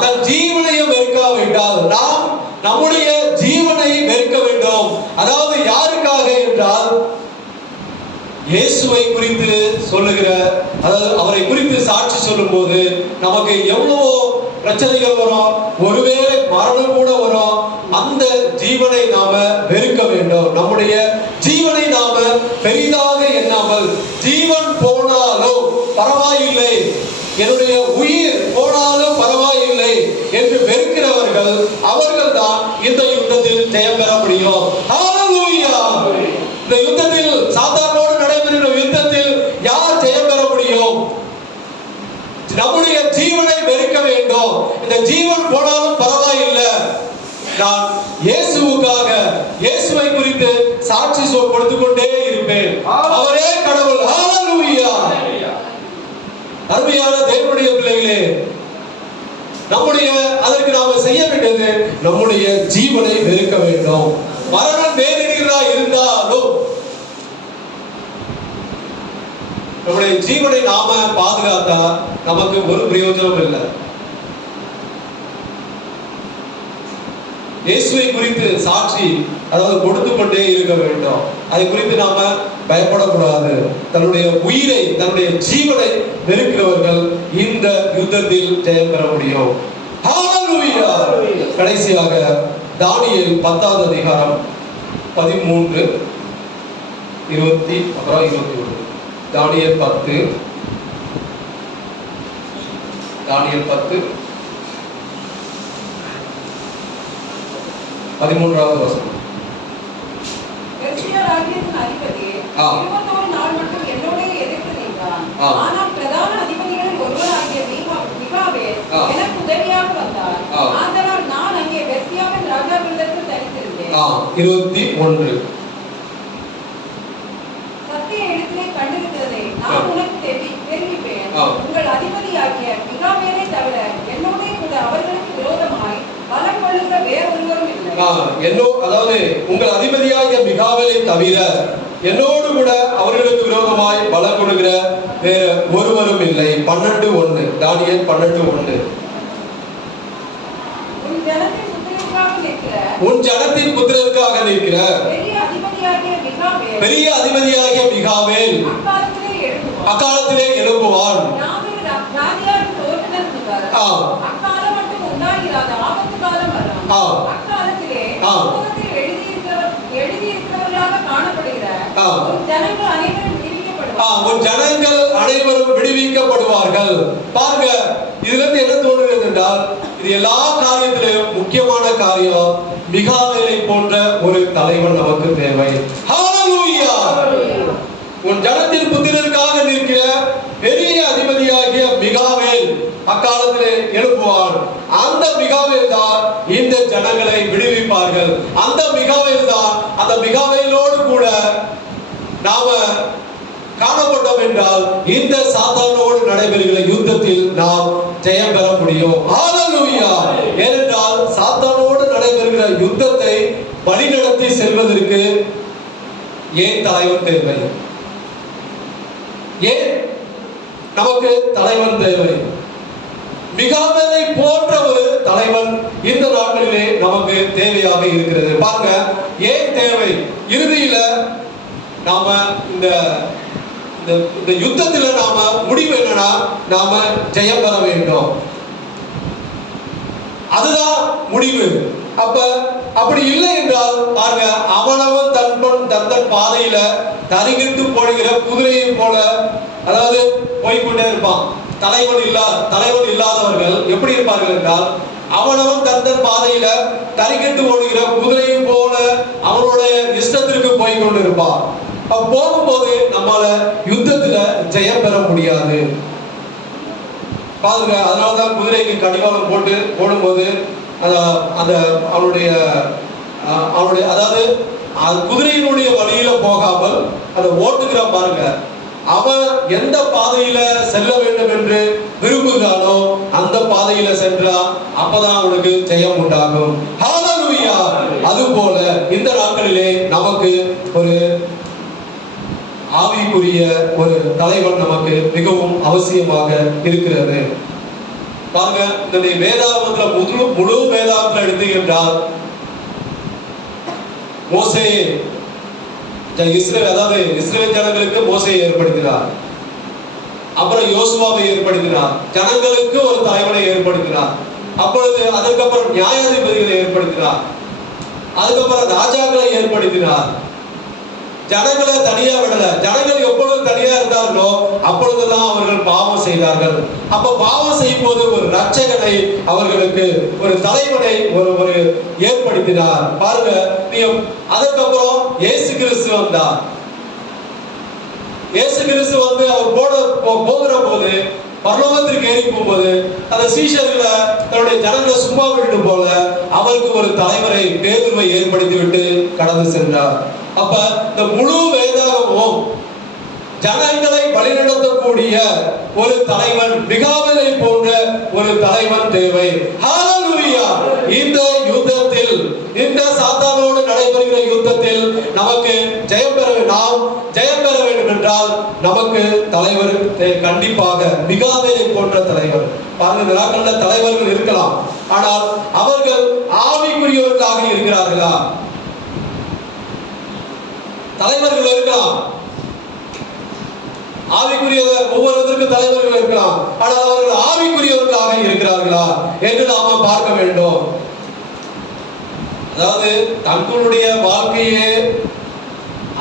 தன் ஜீவனையும் வெறுக்காவிட்டால் நாம் நம்முடைய ஜீவனை வெறுக்க வேண்டும். அதாவது யாருக்காக என்றால் இயேசுவை குறித்து சொல்லுகிற, அதாவது அவரை குறித்து சாட்சி சொல்லும் போது நமக்கு எவ்வளவோ பிரச்சனைகள் வரும், ஒருவேளை மரணம் கூட வரும். அந்த ஜீவனை நாம வெறுக்க வேண்டும். நம்முடைய ஜீவனை நாம பெரிதாக எண்ணாமல், ஜீவன் போனாலும் பரவாயில்லை, என்னுடைய உயிர் போனாலும் பரவாயில்லை என்று வெறுக்கிறவர்கள் அவர்கள் தான் இந்த யுத்தத்தில் ஜெயம் பெற முடியும். ஹalleluya! இந்த யுத்தத்தில், சாத்தானோடு நடைபெறுகிற யுத்தத்தில் யார் ஜெயம் பெற முடியும்? நம்முடைய ஜீவனை வெறுக்க வேண்டும். இந்த ஜீவன் போனாலும் பரவாயில்லை, நான் இயேசுவுக்காக, இயேசுவை குறித்து சாட்சி கொடுத்து கொண்டே இருப்பேன். அவரே கடவுள். ஹalleluya! அருமையான தேவனுடைய பிள்ளைகளே, அதற்கு நாம செய்ய வேண்டியது நம்முடைய ஜீவனை வெறுக்க வேண்டும். மரணம் நேரிடுகிறதா இருந்தாலும் நம்முடைய ஜீவனை நாம பாதுகாத்தா நமக்கு ஒரு பிரயோஜனம் இல்லை. இயேசுவை குறித்து சாட்சி, அதாவது கொடுத்து கொண்டே இருக்க வேண்டும். அதை குறித்து நாம பயப்படக்கூடாது. தன்னுடைய உயிரை, தன்னுடைய ஜீவனை வெறுக்கிறவர்கள் இந்த யுத்தத்தில் ஜெயம் பெற முடியும். ஹalleluya! கடைசியாக தானியேல் 10வது அதிகாரம் 13, 20, அப்புறம் 21. தானியேல் 10, தானியேல் 10 13வது வசனம். ராஜ்யத்தின் அதிபதி 21 நாள் மட்டும் என்னோட எதிர்த்து நின்றான். ஆனால் பிரதான அதிபதிகளில் ஒருவராகிய மிகாவேல் எனக்கு உதவியாக வந்தார். ஆதலால் நான் அங்கே பெர்சியாவின் ராஜாவினிடத்தில் தரித்திருந்தேன். 21. சத்திய எழுத்திலே கண்டிருக்கிறதை நான் உனக்கு தெரிவிப்பேன். உங்கள் அதிபதியாகிய மிகாவேலை தவிர என்னோட கூட அவர்களுக்கு விரோதமாய் பலம் கொள்ளுகிற வேறொருவரும் இல்லை. அதாவது உங்கள் அதிபதியாகிய மிகாவேலை தவிர என்னோடு கூட அவர்களுக்கு விரோதமாய் பலம் கொடுக்கிற வேற ஒருவரும் இல்லை. 12:1, தானியேல் 12:1. உன் ஜனத்தின் புத்திரருக்காக நிற்கிற பெரிய அதிபதியாகிய மிகாவேல் அக்காலத்திலே எழும்புவான். உன் ஜனங்கள் அனைவரும் விடுவிக்கப்படுவார்கள். பாருங்க, இதுல இருந்து என்ன தோணுகிறது என்றால், இது எல்லா காரியத்திலும் முக்கியமான காரியம், மிகாவேலை போன்ற ஒரு தலைவன் நமக்கு தேவை. ஹalleluya! உன் ஜன தாவீதின் புத்திரருக்காக நிற்கிற பெரிய அதிபதியாகிய மிகாவேல் அக்காலத்திலே எழுப்புவார். அந்த மிகாவேல் தான் இந்த ஜனங்களை விடுவிப்பார்கள். அந்த மிகாவேல் தான், அந்த மிகாவேலோடு கூட நாம காணப்பட்டோம் என்றால் இந்த சாத்தானோடு நடைபெறுகிற யுத்தத்தில் நாம் ஜெயம் பெற முடியும். ஹalleluya. ஏனென்றால் சாத்தானோடு நடைபெறுகிற யுத்தத்தை வழிநடத்தி செல்வதற்கு ஏன் தலைவன் தேவை? ஏன் நமக்கு தலைவன் தேவை? மிகாவேலை போன்ற ஒரு தலைவன் இந்த நாட்களிலே நமக்கு தேவையாக இருக்கிறது. பாருங்க, ஏன் தேவை? இறுதியில நாம இந்த யுத்தத்துல நாம முடிவு என்னன்னா, நாம ஜெயம் பெற வேண்டும். அதுதான் முடிவு. அப்படி இல்லை என்றால் பாருங்க, அவனவன் தன் பாதையில தரிகிட்டு போடுகிற குதிரையை போல, அதாவது போய்கொண்டே இருப்பான். தலைவன் இல்லாதவர்கள் எப்படி இருப்பார்கள் என்றால், அவனவன் தன் பாதையில தரிகிட்டு ஓடுகிற குதிரையை போல அவனுடைய இஷ்டத்திற்கு போய்கொண்டு இருப்பான். போகும்போது நம்மால யுத்தத்துல ஜெயம் பெற முடியாது. பாருங்க, அதனாலதான் குதிரைக்கு கடிவாளம் போடும்போது அந்த அவனுடைய அதாவது குதிரையினுடைய வழியில போகாமல் அதை ஓட்டுகிற பாருங்க, அவன் எந்த பாதையில செல்ல வேண்டும் என்று விரும்புகிறானோ அந்த பாதையில சென்றா அப்பதான் அவனுக்கு ஜெயம் உண்டாகும். ஹalleluya. அதுபோல இந்த நாட்களிலே நமக்கு ஒரு ஆவிக்குரிய ஒரு தலைவன் நமக்கு மிகவும் அவசியமாக இருக்கிறது. பாருங்க, இந்த வேதாகமத்துல முழு வேதாகமத்துல எடுத்துக்கின்றால் மோசேயை, இஸ்ரவேல் ஜனங்களுக்கு மோசேயை ஏற்படுத்தினார். அப்புறம் யோசுவாவை ஏற்படுத்தினார். ஜனங்களுக்கு ஒரு தலைவனை ஏற்படுத்தினார். அப்பொழுது அதற்கப்புறம் நியாயாதிபதிகளை ஏற்படுத்தினார். அதுக்கப்புறம் ராஜாக்களை ஏற்படுத்தினார். ஜனங்களை தனியா விடல. ஜனங்கள் எப்பொழுது தனியா இருந்தார்களோ அப்பொழுதுதான் அவர்கள் பாவம் செய்தார்கள். அப்ப பாவம் செய்யும் போது ஒரு ரட்சகனை, அவர்களுக்கு ஒரு தலைவனை ஒரு ஏற்படுத்தினார். பாருங்க, அதுக்கப்புறம் இயேசு கிறிஸ்து வந்தார். இயேசு கிறிஸ்து வந்து அவர் போகிற போது, பரலோகத்திற்கு ஏறி போகும்போது அந்த சீஷர்களை, தன்னுடைய ஜனங்களை சும்மா விட்டு போல அவருக்கு ஒரு தலைவரை, பேதுருவை ஏற்படுத்தி விட்டு கடந்து சென்றார். அப்ப இந்த முழு வேதாகமும் ஜனங்களை வழிநடத்தக்கூடிய ஒரு தலைவன், மிகாவேலை போன்ற ஒரு தலைவன் தேவை. ஹalleluya. இந்த யுத்தத்தில், இந்த சாத்தானோடு நடைபெறுகிற யுத்தத்தில் நமக்கு நாம் ஜெயம் பெற வேண்டும் என்றால் நமக்கு தலைவர் கண்டிப்பாக மிகாவேலை போன்ற தலைவர். பாருங்க, இந்த நாட்களில் தலைவர்கள் இருக்கலாம், ஆனால் அவர்கள் ஆவிக்குரியவர்களாக இருக்கிறார்களா? தலைவர்கள் இருக்கலாம், ஆவிக்குரிய ஒவ்வொருவருக்கும் தலைவர்கள் இருக்கலாம், ஆனால் அவர்கள் ஆவிக்குரியவர்களாக இருக்கிறார்களா என்று நாம பார்க்க வேண்டும். அதாவது தங்களுடைய வாழ்க்கையே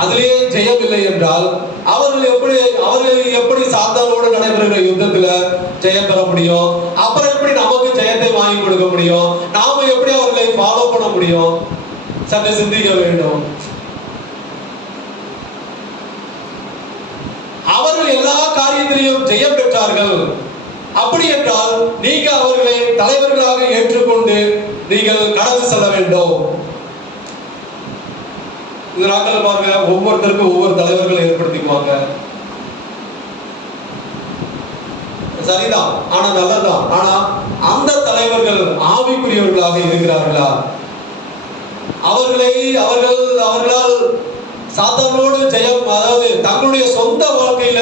அதிலே ஜெயமில்லை என்றால் அவர்கள் எப்படி சாத்தானோடு நடைபெறுகிற யுத்தத்துல ஜெயம் பெற முடியும்? அப்புறம் எப்படி நமக்கு ஜெயத்தை வாங்கி கொடுக்க முடியும்? நாம எப்படி அவர்களை ஃபாலோ பண்ண முடியும்? சற்று சிந்திக்க வேண்டும். அவர்கள் எல்லா காரியத்திலையும் ஜெயம் பெற்றார்கள். அப்படி என்றால் நீங்க அவர்களை தலைவர்களாக ஏற்றுக்கொண்டு நீங்கள் கடந்து செல்ல வேண்டும். இந்த நாட்கள் பாருங்க, ஒவ்வொருத்தருக்கும் ஒவ்வொரு தலைவர்கள் ஏற்படுத்திக்குவாங்க. சரிதான், ஆனா நல்லதான். ஆனா அந்த தலைவர்கள் ஆவிக்குரியவர்களாக இருக்கிறார்களா? அவர்களால் சாத்தானோடு ஜெயம், அதாவது தங்களுடைய சொந்த வாழ்க்கையில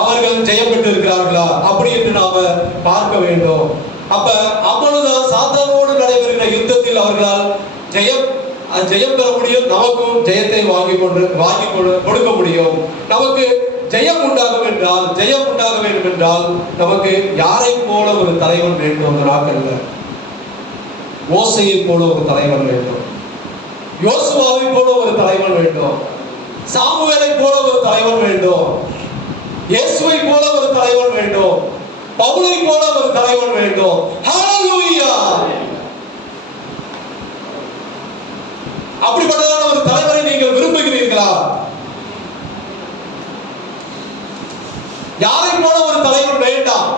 அவர்கள் ஜெயம் பெற்று இருக்கிறார்களா? அப்படி என்று நாம பார்க்க வேண்டும். அப்பொழுதுதான் சாத்தானோடு நடைபெறுகிற யுத்தத்தில் அவர்களால் ஜெயம் பெற முடியும். நமக்கும் ஜெயத்தை வாங்கி கொடுக்க முடியும். நமக்கு ஜெயம் உண்டாக வேண்டும் என்றால் நமக்கு யாரை போல ஒரு தலைவன் வேண்டும்? அந்த நாட்கள்ல மோசேயை போல ஒரு தலைவன் வேண்டும், யோசுவாவை போல ஒரு தலைவன் வேண்டும், சாமுவேலை போல ஒரு தலைவன் வேண்டும், இயேசுவை போல ஒரு தலைவன் வேண்டும், பவுலை போல ஒரு தலைவன் வேண்டும். ஹalleluya. அப்படிப்பட்டதான ஒரு தலைவரை நீங்கள் விரும்புகிறீர்களா? யாரை போல ஒரு தலைவன் வேண்டாம்.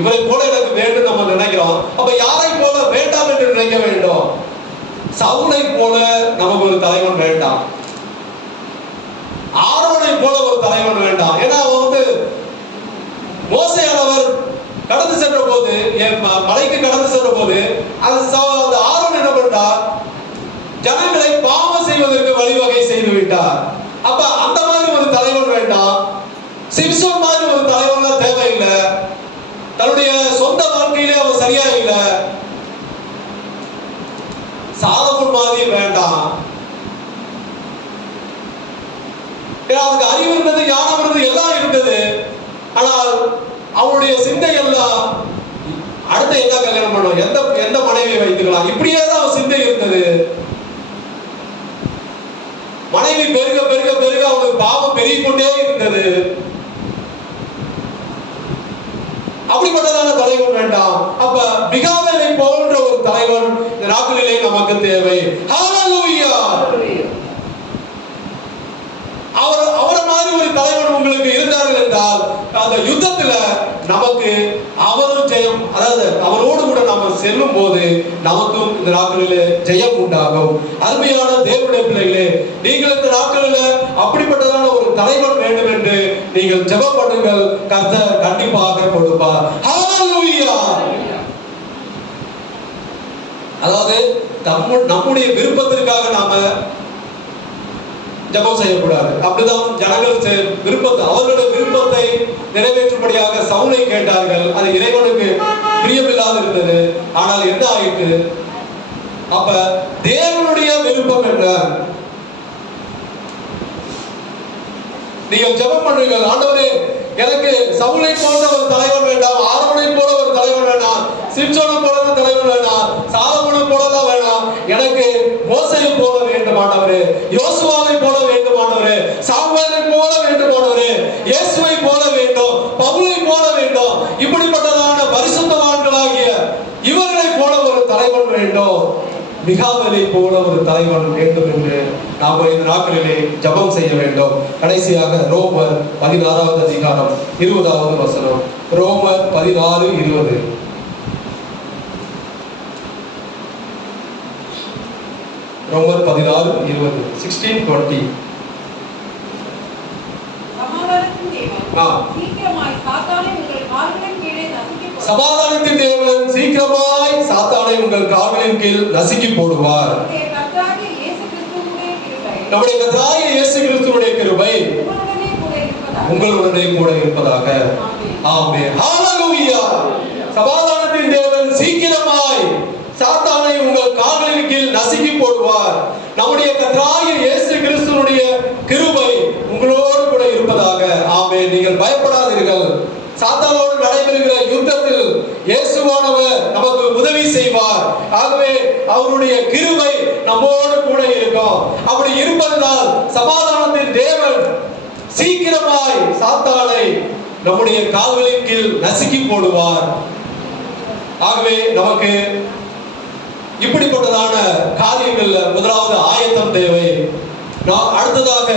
இவரை போல எனக்கு வேண்டும் நம்ம நினைக்கிறோம். அப்ப யாரை போல வேண்டாம் என்று நினைக்க வேண்டும்? சவுலை போல நமக்கு ஒரு தலைவன் வேண்டாம். ஆரோனை போல ஒரு தலைவன் வேண்டாம். ஏன்னா அவன் மோசேயானவர் கடந்து சென்ற போது, மலைக்கு கடந்து சென்ற போது அந்த ஆரோன் என்ன பண்ணார்? ஜனங்களை பாவம் செய்வதற்கு வழிவகை செய்து விட்டார். அப்ப அந்த மாதிரி ஒரு தலைவன் வேண்டாம். சிம்சோன் மாதிரி ஒரு தலைவன் தேவையில்லை. தன்னுடைய சொந்த வாழ்க்கையிலே அவன் சரியா இல்லை. சாலமோன் மாதிரி வேண்டாம். அவனுக்கு அறிவு இருந்தது, ஞானம் இருந்தது, எல்லாம் இருந்தது. ஆனால் அவனுடைய சிந்தை எல்லாம் அடுத்த என்ன கல்யாணம் பண்ணும், எந்த மனைவியை வைத்துக்கலாம், இப்படியே தான் அவன் சிந்தை இருந்தது. மனைவி பெருக பெருக பெருக அவனுக்கு பாவம் பெருகிக் கொண்டே இருந்தது. அப்படிப்பட்டதான தலைவன் வேண்டாம். அப்ப மிகாவேலை போன்ற ஒரு தலைவன் இந்த நாட்களிலே நமக்கு தேவை. ஹல்லேலூயா. அவரை மாதிரி ஒரு தலைவன் உங்களுக்கு இருந்தார்கள் என்றால் அந்த யுத்தத்துல நமக்கு அவரும் ஜெயம், அதாவது அவரோடு கூட நாம செல்லும் போது நமக்கும் இந்த நாட்களிலே ஜெயம் உண்டாகும். அருமையான தேவனுடைய பிள்ளைகளே, நீங்கள் இந்த நாட்களில் அப்படிப்பட்டதான ஒரு தலைவன் வேண்டும் என்று நீங்கள் ஜெபம் பண்ணுங்கள். கர்த்தர் கண்டிப்பாக கொடுப்பார். ஹல்லேலூயா. அதாவது நம்முடைய விருப்பத்திற்காக நாம ஜெபம் செய்யக்கூடாது. அப்படிதான் ஜனங்கள் விருப்பத்தை, அவர்களுடைய விருப்பத்தை நிறைவேற்றும்படியாக சவுலை கேட்டார்கள். அது இறைவனுக்கு பிரியமில்லாத இருந்தது. ஆனால் என்ன ஆயிற்று? அப்ப தேவனுடைய விருப்பம் என்ன? நீங்கள் ஜெபம் பண்ணுங்கள். ஆண்டவரே, எனக்கு சவுலை போன்ற ஒரு தலைவன் வேண்டாம், ஆரோனை போல ஒரு தலைவன் வேண்டாம், சிம்சோனை போல தலைவன் வேண்டாம், சாலமோனை போலதான் வேண்டாம். எனக்கு மோசேயை போல வேண்டும் ஆண்டவரே, யோசுவாவை போல வேண்டும் ஆண்டவரே, சாமுவேலை போல வேண்டும் ஆண்டவரே, இயேசுவை போல வேண்டும், பவுலை போல வேண்டும். இப்படிப்பட்டதான பரிசுத்தவான்களாகிய இவர்களை போல ஒரு தலைவன் வேண்டும். மிகாவேலை போல ஒரு தலைவன் வேண்டும் என்று நாம் இந்த நாட்களிலே ஜெபம் செய்ய வேண்டும். கடைசியாக ரோமர் 16வது அதிகாரம் 20வது வசனம். ரோமர் 16:20. ரோமர் 16:20. 16:20. சமாதானத்தின் தேவன் சீக்கிரமாய் சாத்தானை உங்கள் கால்களின் கீழ் நசுக்கி போடுவார். நம்முடைய கர்த்தராகிய இயேசு கிறிஸ்துவினுடைய கிருபை உங்களுடனே கூட இருப்பதாக. ஆமென். ஹல்லேலூயா. சமாதானத்தின் தேவன் சீக்கிரமாய் சாத்தானை உங்கள் கால்களின் கீழ் நசுக்கி போடுவார். நம்முடைய கர்த்தராகிய இயேசு கிறிஸ்துவினுடைய கிருபை உங்களோடு கூட இருப்பதாக. ஆமென். நீங்கள் பயப்படாதீர்கள். சாத்தானோடு நடைபெறுகிற யுத்தத்தில் இயேசுவானவர் நமக்கு உதவி செய்வார். ஆகவே அவருடைய கிருபை நம்மோடு கூட இருக்கும். அப்படி இருப்பதனால் சமாதானத்தின் தேவன் சீக்கிரமாய் சாத்தானை நம்முடைய கால்களின் கீழ் நசுக்கி போடுவார். ஆகவே நமக்கு இப்படிப்பட்டதான காரியங்கள்ல முதலாவது ஆயத்தம் தேவை. அடுத்ததாக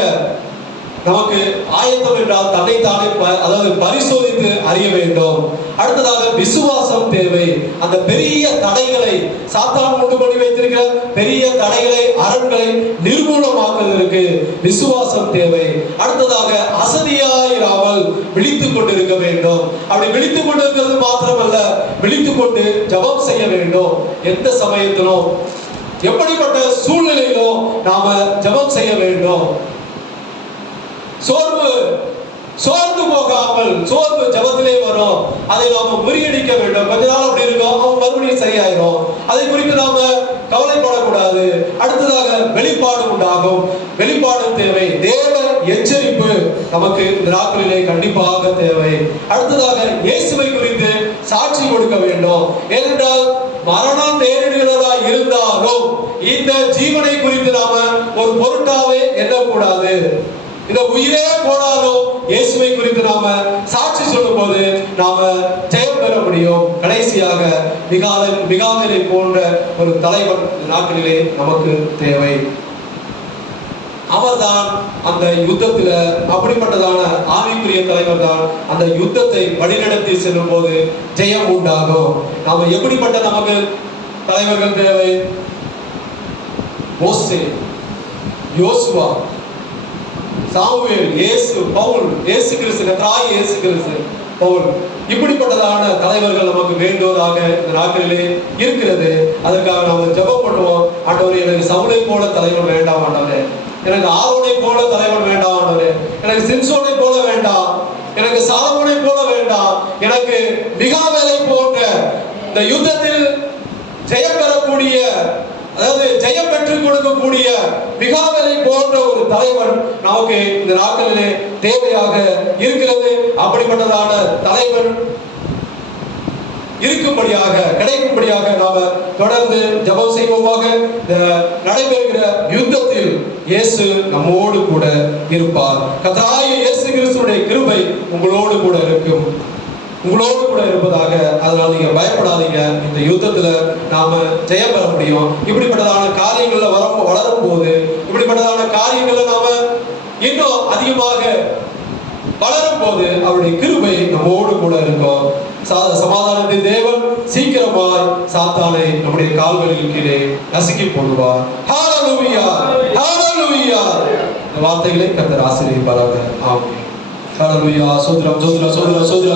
நமக்கு ஆயத்தம் என்றால் தன்னைத்தானே அதாவது பரிசோதித்து அறிய வேண்டும். அடுத்ததாக விசுவாசம் தேவை. அந்த பெரிய தடைகளை, சாத்தான் உண்டு பண்ணி வைத்திருக்கிற பெரிய தடைகளை, அரண்களை நிர்மூலமாக்குவதற்கு விசுவாசம் தேவை. அடுத்ததாக அசதியாயிராமல் விழித்துக் கொண்டிருக்க வேண்டும். அப்படி விழித்துக் கொண்டிருக்கிறது மாத்திரமல்ல, விழித்துக் கொண்டு ஜெபம் செய்ய வேண்டும். எந்த சமயத்திலும் எப்படிப்பட்ட சூழ்நிலையிலும் நாம ஜெபம் செய்ய வேண்டும். சோர்ந்து போகாமல், சோர்வு ஜெபத்திலே வரும், அதை நாம முறியடிக்க வேண்டும். கொஞ்ச நாள் அப்படி இருக்கும், அவன் மறுபடியும் சரியாயிரும். அதை குறித்து நாம கவலைப்படக்கூடாது. அடுத்ததாக வெளிப்பாடு உண்டாகும். வெளிப்பாடு தேவை. தேவ எச்சரிப்பு நமக்கு இந்த நாட்களிலே கண்டிப்பாக தேவை. அடுத்ததாக இயேசுவை குறித்து சாட்சி கொடுக்க வேண்டும். ஏனென்றால் மரணம் நேரிடுகிறதா இருந்தாலும் இந்த ஜீவனை குறித்து நாம ஒரு பொருட்டாவே எண்ணக்கூடாது. இந்த உயிரே போனாலும் இயேசுவை குறித்து நாம சாட்சி சொல்லும் போது நாம ஜெயம் பெற முடியும். கடைசியாக மிகாவேலை போன்ற ஒரு தலைவன் நாட்களிலே நமக்கு தேவை. அவர்தான் அந்த யுத்தத்துல, அப்படிப்பட்டதான ஆவிக்குரிய தலைவர் தான் அந்த யுத்தத்தை வழிநடத்தி செல்லும் போது ஜெயம் உண்டாகும். நாம எப்படிப்பட்ட நமக்கு தலைவர்கள் தேவை? மோசே, யோசுவா, சாமுவேல், இயேசு, பவுல், இயேசு கிறிஸ்து, கர்த்தராகிய இயேசு கிறிஸ்து, பவுல், இப்படிப்பட்டதான தலைவர்கள் நமக்கு வேண்டுவதாக இந்த நாட்களிலே இருக்கிறது. அதற்காக நாம் ஜெபம் பண்ணுவோம். ஆண்டவரே, எனக்கு சவுலை போல தலைவர் வேண்டாம் ஆண்டவரே, எனக்கு ஆரோனை போல தலைவர் வேண்டாம் ஆண்டவரே, எனக்கு சிம்சோனை போல வேண்டாம், எனக்கு சாலமோனை போல வேண்டாம், எனக்கு மிகாவேலை போன்ற இந்த யுத்தத்தில் ஜெயம் பெறக்கூடிய, அதாவது ஜெயம் பெற்றுக் கொடுக்கக்கூடிய மிகாவேலை போன்ற ஒரு தலைவன் நமக்கு இந்த நாட்களிலே தேவையாக இருக்கிறது. அப்படிப்பட்டதான தலைவன் இருக்கும்படியாக, கிடைக்கும்படியாக நாம தொடர்ந்து ஜெபம் செய்வோமாக. நடைபெறுகிற யுத்தத்தில் இயேசு நம்மோடு கூட இருப்பார். கர்த்தராகிய இயேசு கிறிஸ்துவினுடைய கிருபை உங்களோடு கூட இருக்கும், உங்களோடு கூட இருப்பதாக. அதனால நீங்க பயப்படாதீங்க. இந்த யுத்தத்துல நாம ஜெயம் பெற முடியும். இப்படிப்பட்டதான காரியங்கள்ல வளரும் போது, இப்படிப்பட்டதான காரியங்கள்ல நாம இன்னும் அதிகமாக வளரும் போது அவருடைய கிருபை நம்மோடு கூட இருக்கும். சமாதானத்தின் தேவன் சீக்கிரமாய் சாத்தானை நம்முடைய கால்களின் கீழே நசுக்கி போடுவார். ஹல்லேலூயா, ஹல்லேலூயா. இந்த வார்த்தைகளை கர்த்தர் ஆசீர்வதிப்பாராக. ஆமென். ஹல்லேலூயா. சோதரம் சோதரம் சோதரம் சோதரம்.